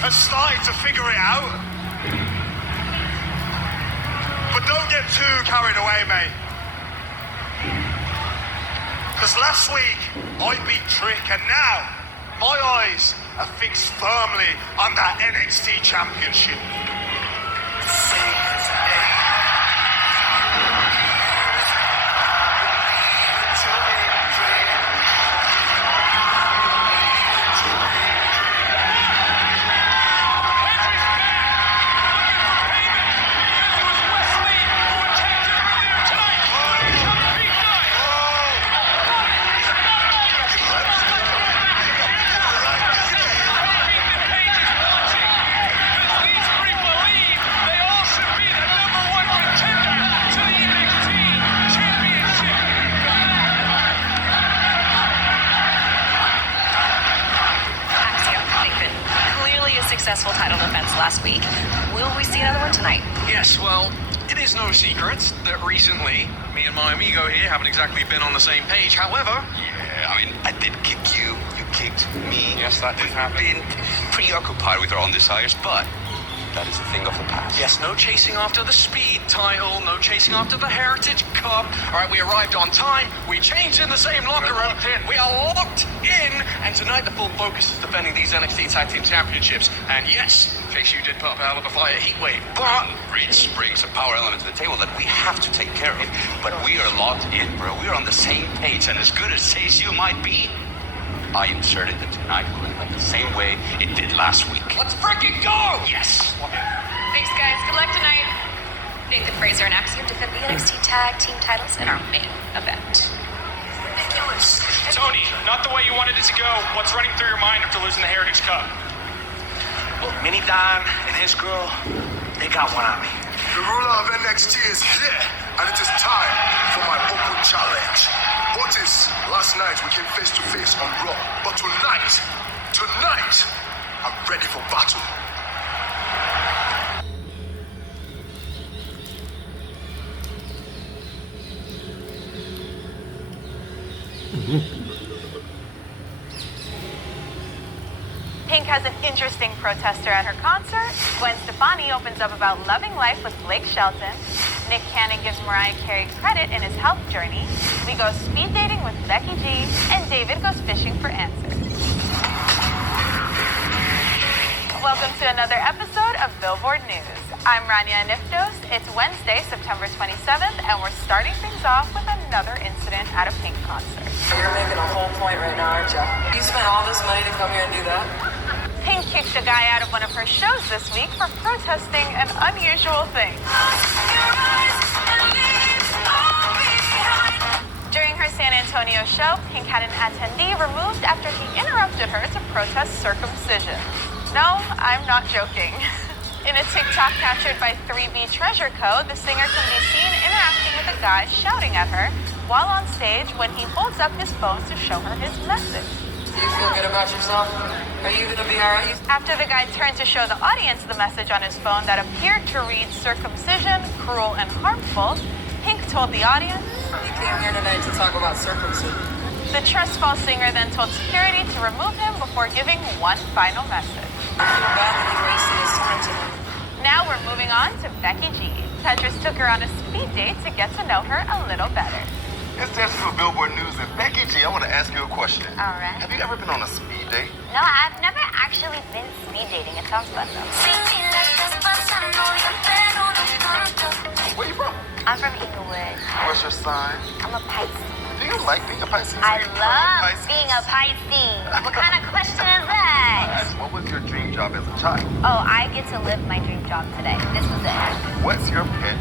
has started to figure it out. But don't get too carried away, mate. Because last week, I beat Trick, and now my eyes are fixed firmly on that NXT Championship. Successful title defense last week. Will we see another one tonight? Yes, well, it is no secret that recently me and my amigo here haven't exactly been on the same page. However, yeah, I mean, I did kick you, you kicked me. Yes, that did happen. We've been preoccupied with our own desires, but that is a thing of the past. Yes, no chasing after the speed title, no chasing after the Heritage Cup. All right, we arrived on time, we changed in the same locker room, we are locked in, and tonight the full focus is defending these NXT Tag Team Championships. And yes, Chase, you did put up a hell of a fight at Heatwave, but Rich brings a power element to the table that we have to take care of. But we are locked in, bro. We're on the same page, and as good as Chase you might be, I am certain that tonight will end up the same way it did last week. Let's freaking go! Yes! Thanks, guys. Good luck tonight. Nathan Fraser and Axiom defend the NXT Tag Team titles in our main event. Ridiculous. Tony, not the way you wanted it to go. What's running through your mind after losing the Heritage Cup? Look, Mini Don and his girl, they got one on me. The ruler of NXT is here, and it is time for my open challenge. Otis, last night we came face to face on Raw, but tonight, I'm ready for battle. Pink has an interesting protester at her concert. Gwen Stefani opens up about loving life with Blake Shelton. Nick Cannon gives Mariah Carey credit in his health journey. We go speed dating with Becky G. And David goes fishing for answers. Welcome to another episode of Billboard News. I'm Rania Niftos. It's Wednesday, September 27th, and we're starting things off with another incident at a Pink concert. You're making a whole point right now, aren't you? You spent all this money to come here and do that? Pink kicked a guy out of one of her shows this week for protesting an unusual thing. During her San Antonio show, Pink had an attendee removed after he interrupted her to protest circumcision. No, I'm not joking. In a TikTok captured by 3B Treasure Co., the singer can be seen interacting with a guy shouting at her while on stage when he holds up his phone to show her his message. Do you feel good about yourself? Are you gonna be alright? After the guy turned to show the audience the message on his phone that appeared to read circumcision, cruel and harmful, Pink told the audience, "You came here tonight to talk about circumcision." The Trust Fall singer then told security to remove him before giving one final message. I feel bad that you wasted his time tonight. Now we're moving on to Becky G. Tetris took her on a speed date to get to know her a little better. It's Tetris for Billboard News, and Becky G, I want to ask you a question. All right. Have you ever been on a speed date? No, I've never actually been speed dating. It sounds fun though. Where you from? I'm from Inglewood. What's your sign? I'm a Pisces. Do you like being a Pisces? I love being a Pisces. What kind of question is that? What was your dream job as a child? Oh, I get to live my dream job today. This was it. What's your pet?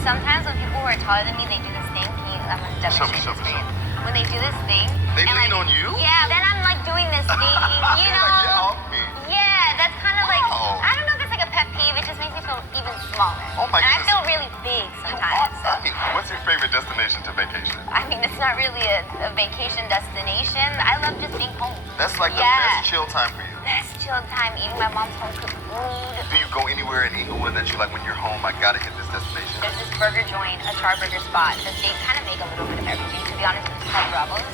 Sometimes when people who are taller than me, they do this thing. I'm gonna demonstrate this for you. When they do this thing, they and lean like, on you? Yeah, then I'm like doing this thing, you know? Like, get off me. Yeah, that's kind of like, I don't know if it's like a pet peeve, it just makes me feel even smaller. Oh my and goodness. I feel really big sometimes. So. What's your favorite destination to vacation? I mean, it's not really a vacation destination. I love just being home. That's like the best chill time for you. Best chill time eating my mom's home cooked food. Do you go anywhere in Inglewood that you like when you're home? I gotta hit this destination. There's this burger joint, a charburger spot, that they kind of make a little bit of everything. To be honest, it's called Bravo's.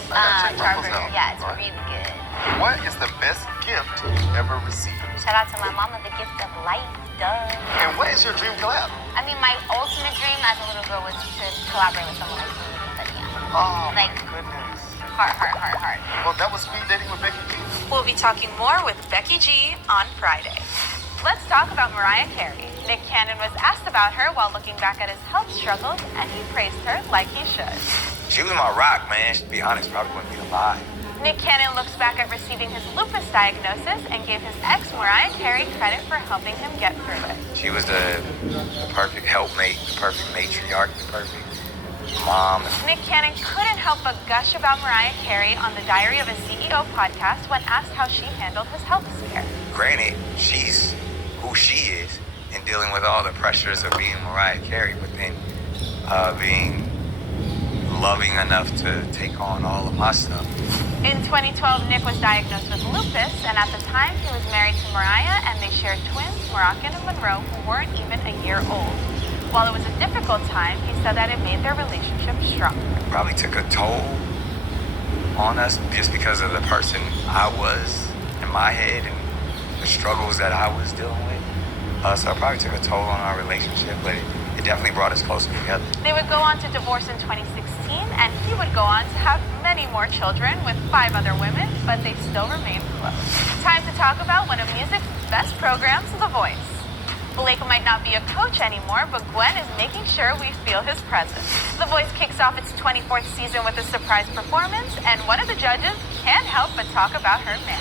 Charburger, yeah, it's really good. What is the best gift you ever received? Shout out to my mama, the gift of life, duh. And what is your dream collab? I mean, my ultimate dream as a little girl was to collaborate with someone like you. But yeah. Oh, like, my goodness. Heart. Well, that was Speed Dating with Becky G. We'll be talking more with Becky G on Friday. Let's talk about Mariah Carey. Nick Cannon was asked about her while looking back at his health struggles, and he praised her like he should. She was my rock, man. To be honest, probably wouldn't be alive. Nick Cannon looks back at receiving his lupus diagnosis and gave his ex Mariah Carey credit for helping him get through it. She was the perfect helpmate, the perfect matriarch, the perfect mom. Nick Cannon couldn't help but gush about Mariah Carey on the Diary of a CEO podcast when asked how she handled his health scare. Granted, she's who she is and dealing with all the pressures of being Mariah Carey, but then being loving enough to take on all of my stuff. In 2012, Nick was diagnosed with lupus, and at the time, he was married to Mariah, and they shared twins, Moroccan and Monroe, who weren't even a year old. While it was a difficult time, he said that it made their relationship stronger. Probably took a toll on us just because of the person I was in my head and the struggles that I was dealing with. So it probably took a toll on our relationship, but it definitely brought us closer together. They would go on to divorce in 2016, and he would go on to have many more children with 5 other women, but they still remain close. Time to talk about one of music's best programs, The Voice. Blake might not be a coach anymore, but Gwen is making sure we feel his presence. The Voice kicks off its 24th season with a surprise performance, and one of the judges can't help but talk about her man.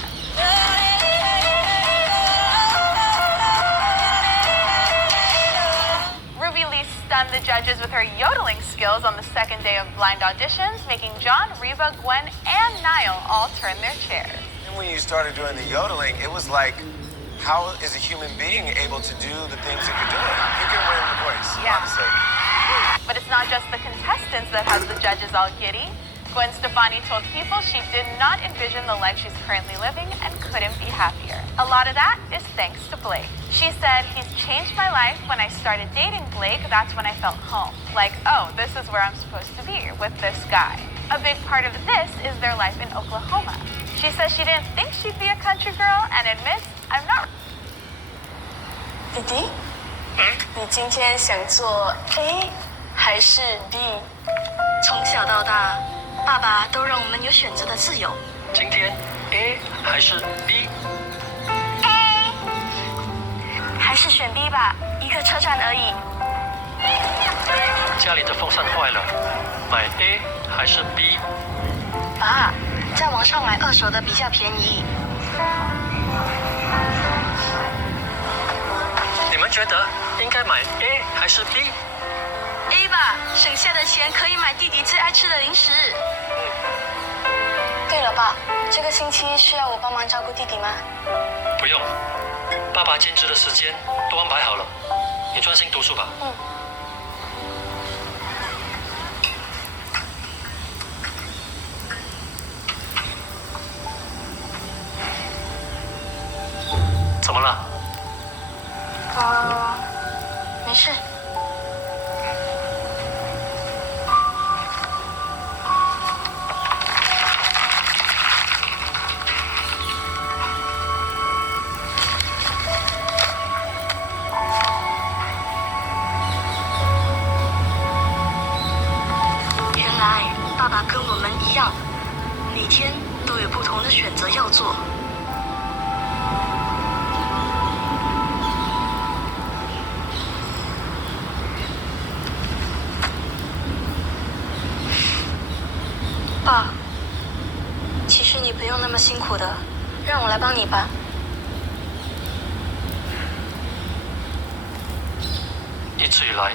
Ruby Lee stunned the judges with her yodeling skills on the second day of blind auditions, making John, Reba, Gwen, and Niall all turn their chairs. And when you started doing the yodeling, it was like, how is a human being able to do the things that you're doing? You can win The Voice, honestly. But it's not just the contestants that has the judges all giddy. Gwen Stefani told People she did not envision the life she's currently living and couldn't be happier. A lot of that is thanks to Blake. She said, he's changed my life. When I started dating Blake, that's when I felt home. Like, oh, this is where I'm supposed to be, with this guy. A big part of this is their life in Oklahoma. She says she didn't think she'd be a country girl and admits, I'm not. 弟弟，你今天想做 A 还是 B？ 从小到大，爸爸都让我们有选择的自由。今天 A 还是 B？A， 还是选 B 吧，一个车站而已。家里的风扇坏了，买 A 还是 B？ 爸，在网上买2手的比较便宜。你们觉得应该买 A 还是 B？A 吧，省下的钱可以买弟弟最爱吃的零食。对了，爸，这个星期需要我帮忙照顾弟弟吗？不用，爸爸兼职的时间都安排好了，你专心读书吧。怎么了？没事。原来爸爸跟我们一样，每天都有不同的选择要做。爸，其实你不用那么辛苦的，让我来帮你吧。一直以来，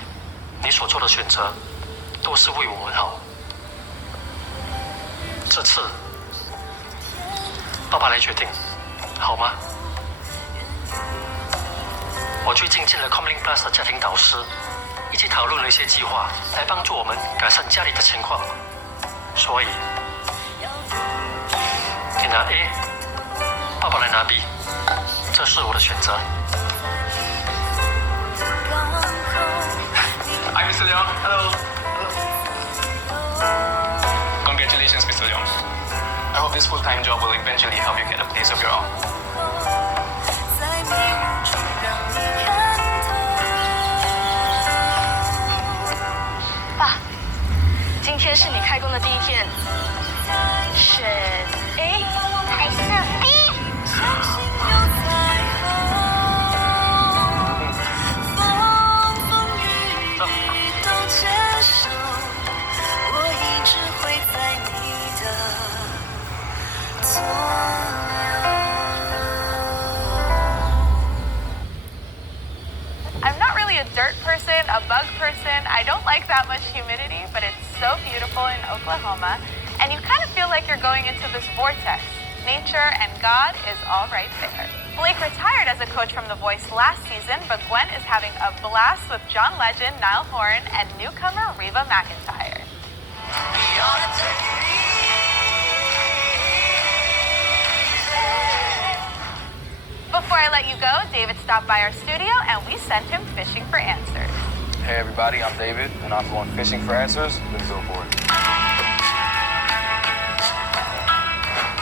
你所做的选择都是为我们好。这次，爸爸来决定，好吗？我最近见了 Comlink Plus 的家庭导师，一起讨论了一些计划，来帮助我们改善家里的情况。所以，你拿 A， 爸爸来拿 B。这是我的选择。Hi, Mr. Leong. Hello. Congratulations, Mr. Leong. I hope this full-time job will eventually help you get a place of your own. 爸，今天是你开工的第一天，选 A 还是 B？ I'm not really a dirt person, a bug person. I don't like that much humidity, but it's so beautiful in Oklahoma. And you kind of feel like you're going into this vortex. Nature and God is all right there. Blake retired as a coach from The Voice last season, but Gwen is having a blast with John Legend, Niall Horan, and newcomer Reba McEntire. Before I let you go, David stopped by our studio and we sent him fishing for answers. Hey everybody, I'm David and I'm going fishing for answers with Billboard.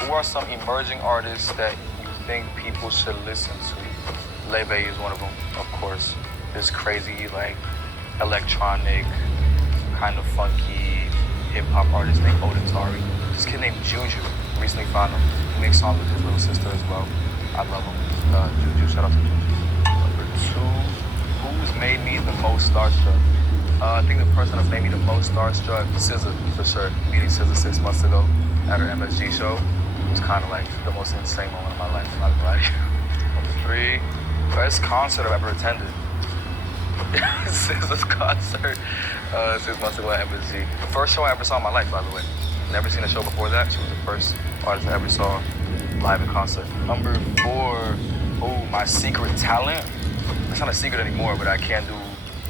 Who are some emerging artists that you think people should listen to? Leve is one of them, of course. This crazy, like, electronic, kind of funky hip-hop artist named Odentari. This kid named Juju, recently found him. He makes songs with his little sister as well. I love him. Juju, shout out to Juju. Number 2, who's made me the most starstruck? I think the person that's made me the most starstruck, SZA, for sure. Meeting SZA 6 months ago at her MSG show was kind of like the most insane moment of my life, not gonna lie to you. Number 3, best concert I've ever attended. SZA's concert 6 months ago at MSG. The first show I ever saw in my life, by the way. Never seen a show before that. She was the first artist I ever saw live in concert. Number 4, my secret talent. It's not a secret anymore, but I can do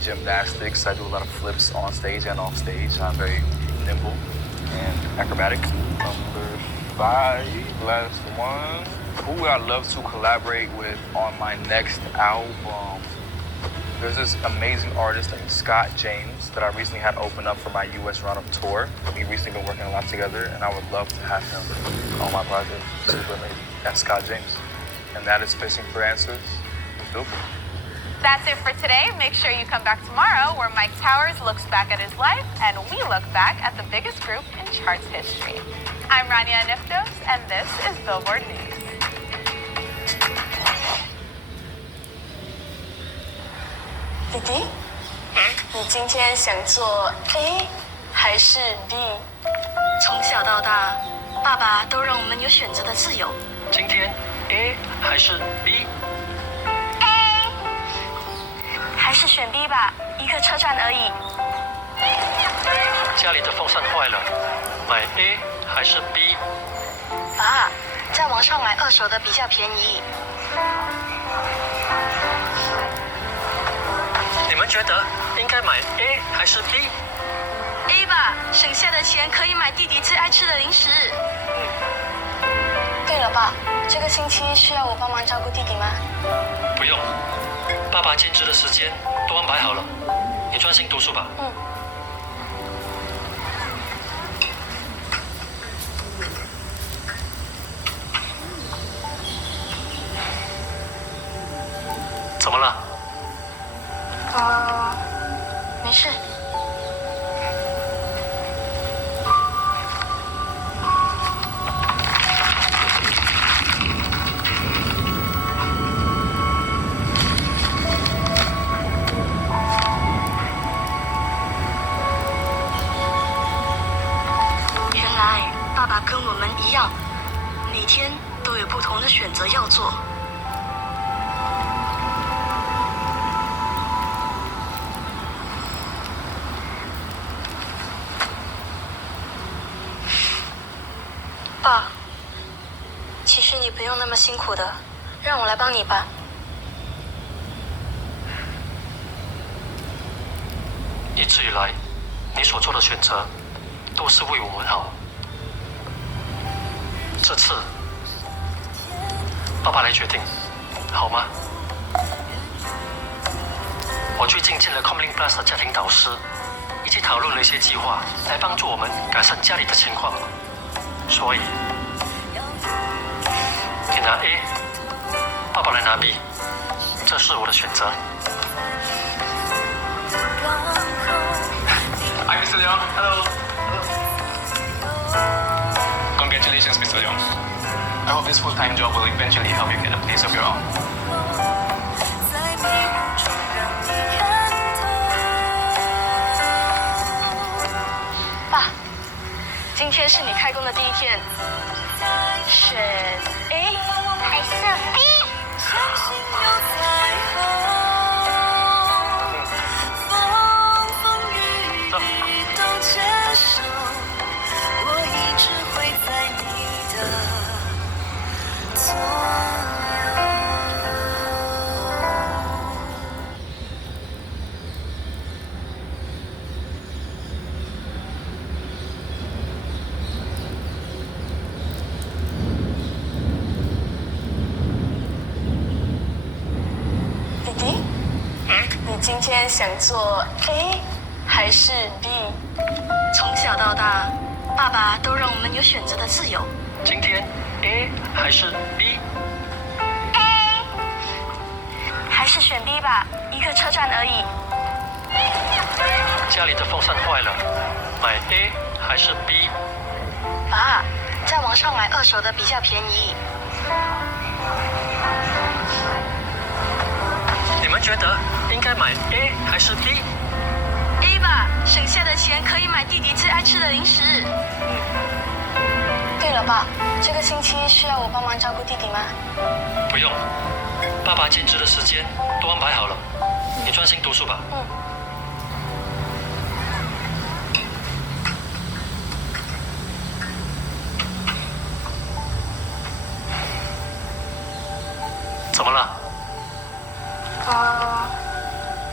gymnastics. I do a lot of flips on stage and off stage. I'm very nimble and acrobatic. Number 5, last one. Who would I love to collaborate with on my next album? There's this amazing artist named Scott James that I recently had open up for my US Roundup tour. We've recently been working a lot together, and I would love to have him on my project. Super amazing. That's Scott James. And that is Fishing for Answers with Billboard. That's it for today. Make sure you come back tomorrow where Mike Towers looks back at his life and we look back at the biggest group in charts history. I'm Rania Niftos, and this is Billboard News.弟弟，你今天想做 A 还是 B？ 从小到大，爸爸都让我们有选择的自由。今天 A 还是 B？ A， 还是选 B 吧，一个车站而已。家里的风扇坏了，买 A 还是 B？ 爸，在网上买二手的比较便宜。你们觉得应该买 A 还是 B？A 吧，省下的钱可以买弟弟最爱吃的零食。对了，爸，这个星期需要我帮忙照顾弟弟吗？不用，爸爸兼职的时间都安排好了，你专心读书吧。怎么了？没事。原来爸爸跟我们一样，每天都有不同的选择要做。爸，其实你不用那么辛苦的，让我来帮你吧。一直以来，你所做的选择都是为我们好。这次，爸爸来决定，好吗？我最近进了 Comlink Plus 的家庭导师，一起讨论了一些计划，来帮助我们改善家里的情况。所以，你拿 A， 爸爸来拿 B， 这是我的选择。Hi, Mr. Leong. Hello. Congratulations, Mr. Leong. I hope this full-time job will eventually help you get a place of your own. 爸，今天是你开工的第一天，选 A 还是 B？ 弟弟，你今天想做 A 还是 B？ 从小到大，爸爸都让我们有选择的自由。今天 A 还是 B？ A， 还是选 B 吧，一个车站而已。家里的风扇坏了，买 A 还是 B？ 爸，在网上买二手的比较便宜。你们觉得应该买 A 还是 B？A 吧，省下的钱可以买弟弟最爱吃的零食。对了，爸，这个星期需要我帮忙照顾弟弟吗？不用，爸爸兼职的时间都安排好了，你专心读书吧。怎么了？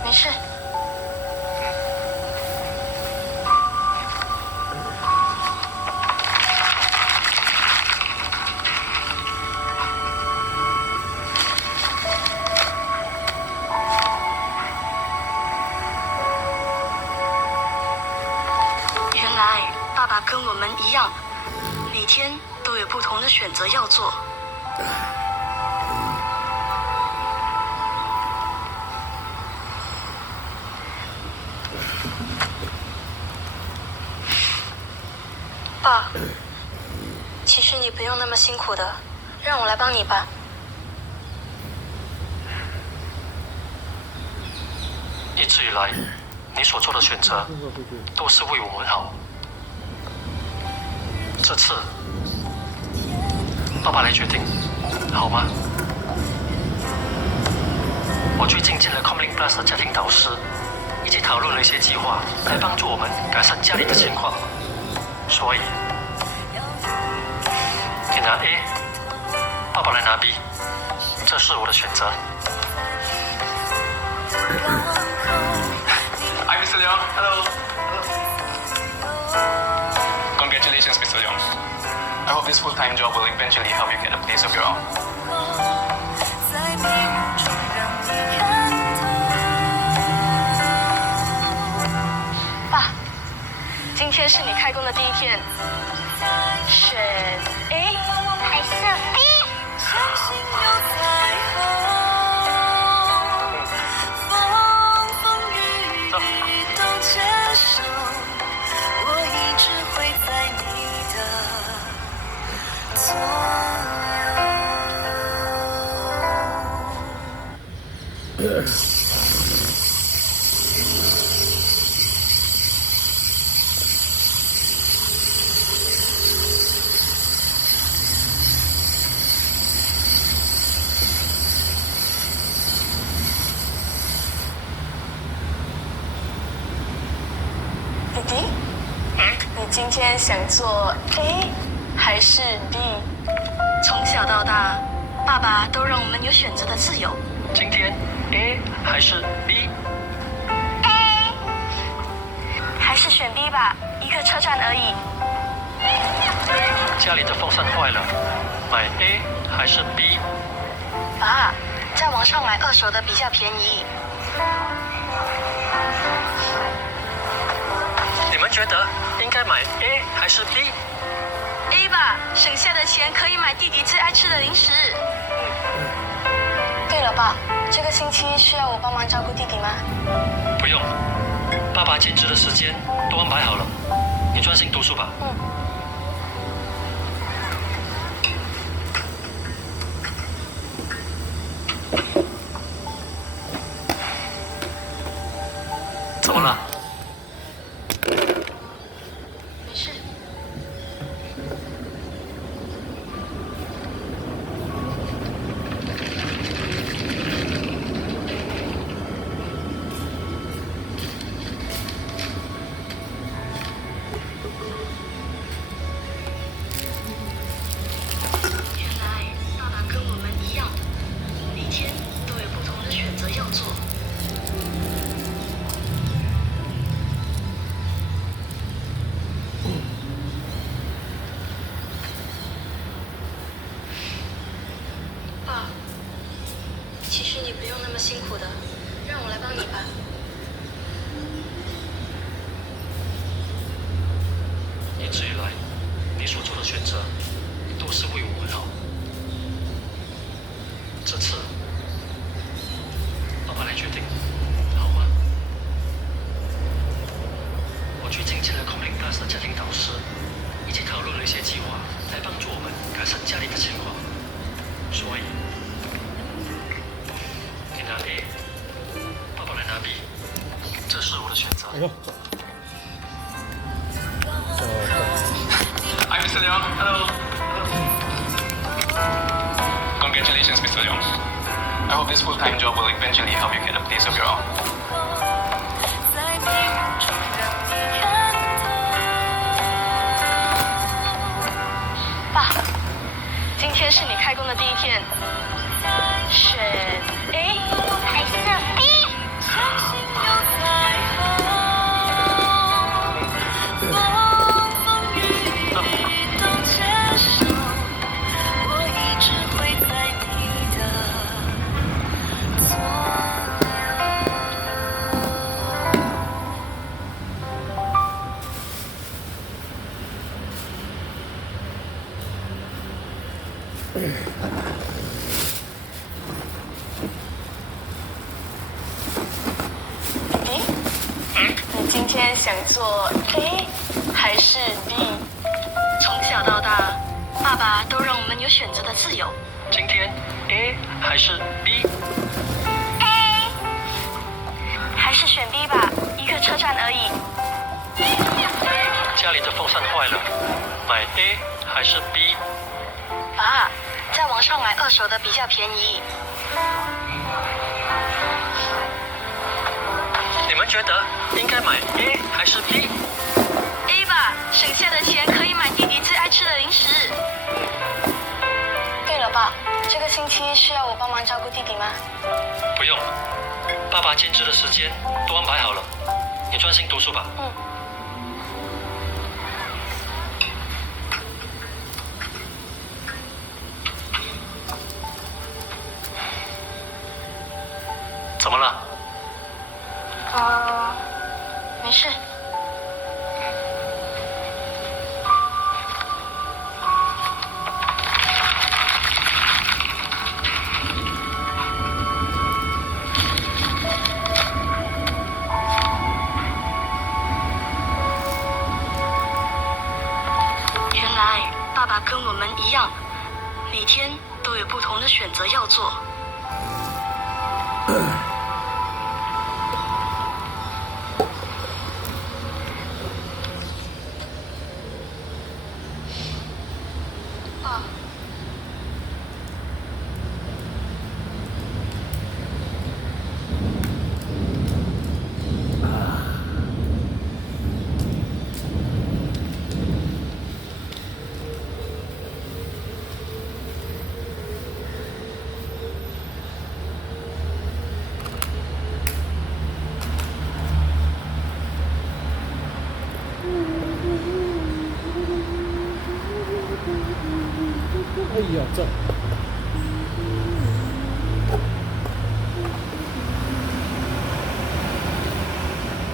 没事。原来爸爸跟我们一样，每天都有不同的选择要做。爸，其实你不用那么辛苦的，让我来帮你吧。一直以来，你所做的选择都是为我们好。这次，爸爸来决定，好吗？我最近进了 Comlink Plus 的家庭导师，一起讨论了一些计划，来帮助我们改善家里的情况。所以，你拿 A， 爸爸来拿 B， 这是我的选择。Hi, Mr. Leong. Hello. Congratulations, Mr. Leong. I hope this full-time job will eventually help you get a place of your own. 爸，今天是你开工的第一天，选 A 还是 B？ 弟弟，你今天想做 A 还是 B？ 从小到大，爸爸都让我们有选择的自由。今天 A 还是 B？A， 还是选 B 吧，一个车站而已。家里的风扇坏了，买 A 还是 B？ 爸，在网上买二手的比较便宜。你们觉得应该买 A 还是 B？A 吧，省下的钱可以买弟弟最爱吃的零食。对了，爸，这个星期需要我帮忙照顾弟弟吗？不用，爸爸兼职的时间都安排好了，你专心读书吧。怎么了？没事。原来爸爸跟我们一样，每天都有不同的选择要做。爸，其实你不用那么辛苦的，让我来帮你吧。一直以来，你所做的选择都是为我们好。这次，爸爸来决定，好吗？我去请进了Comling Plus的家庭导师，一起讨论了一些计划，来帮助我们改善家里的情况。所以，你拿 A， 爸爸来拿 B， 这是我的选择。Hi, Mr. Leong. Hello. Congratulations, Mr. Leong. I hope this full-time job will eventually help you get a place of your own. 爸，今天是你开工的第一天，选 A 还是 B？你今天想做 A 还是 B？ 从小到大，爸爸都让我们有选择的自由。今天 A 还是 B？A， 还是选 B 吧，一个车站而已。家里的风扇坏了，买 A 还是 B？ 爸，在网上买二手的比较便宜。你们觉得应该买 A 还是 B？A 吧，省下的钱可以买弟弟最爱吃的零食。对了，爸，这个星期需要我帮忙照顾弟弟吗？不用，爸爸兼职的时间都安排好了，你专心读书吧。怎么了？没事。原来爸爸跟我们一样，每天都有不同的选择要做。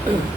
Ooh.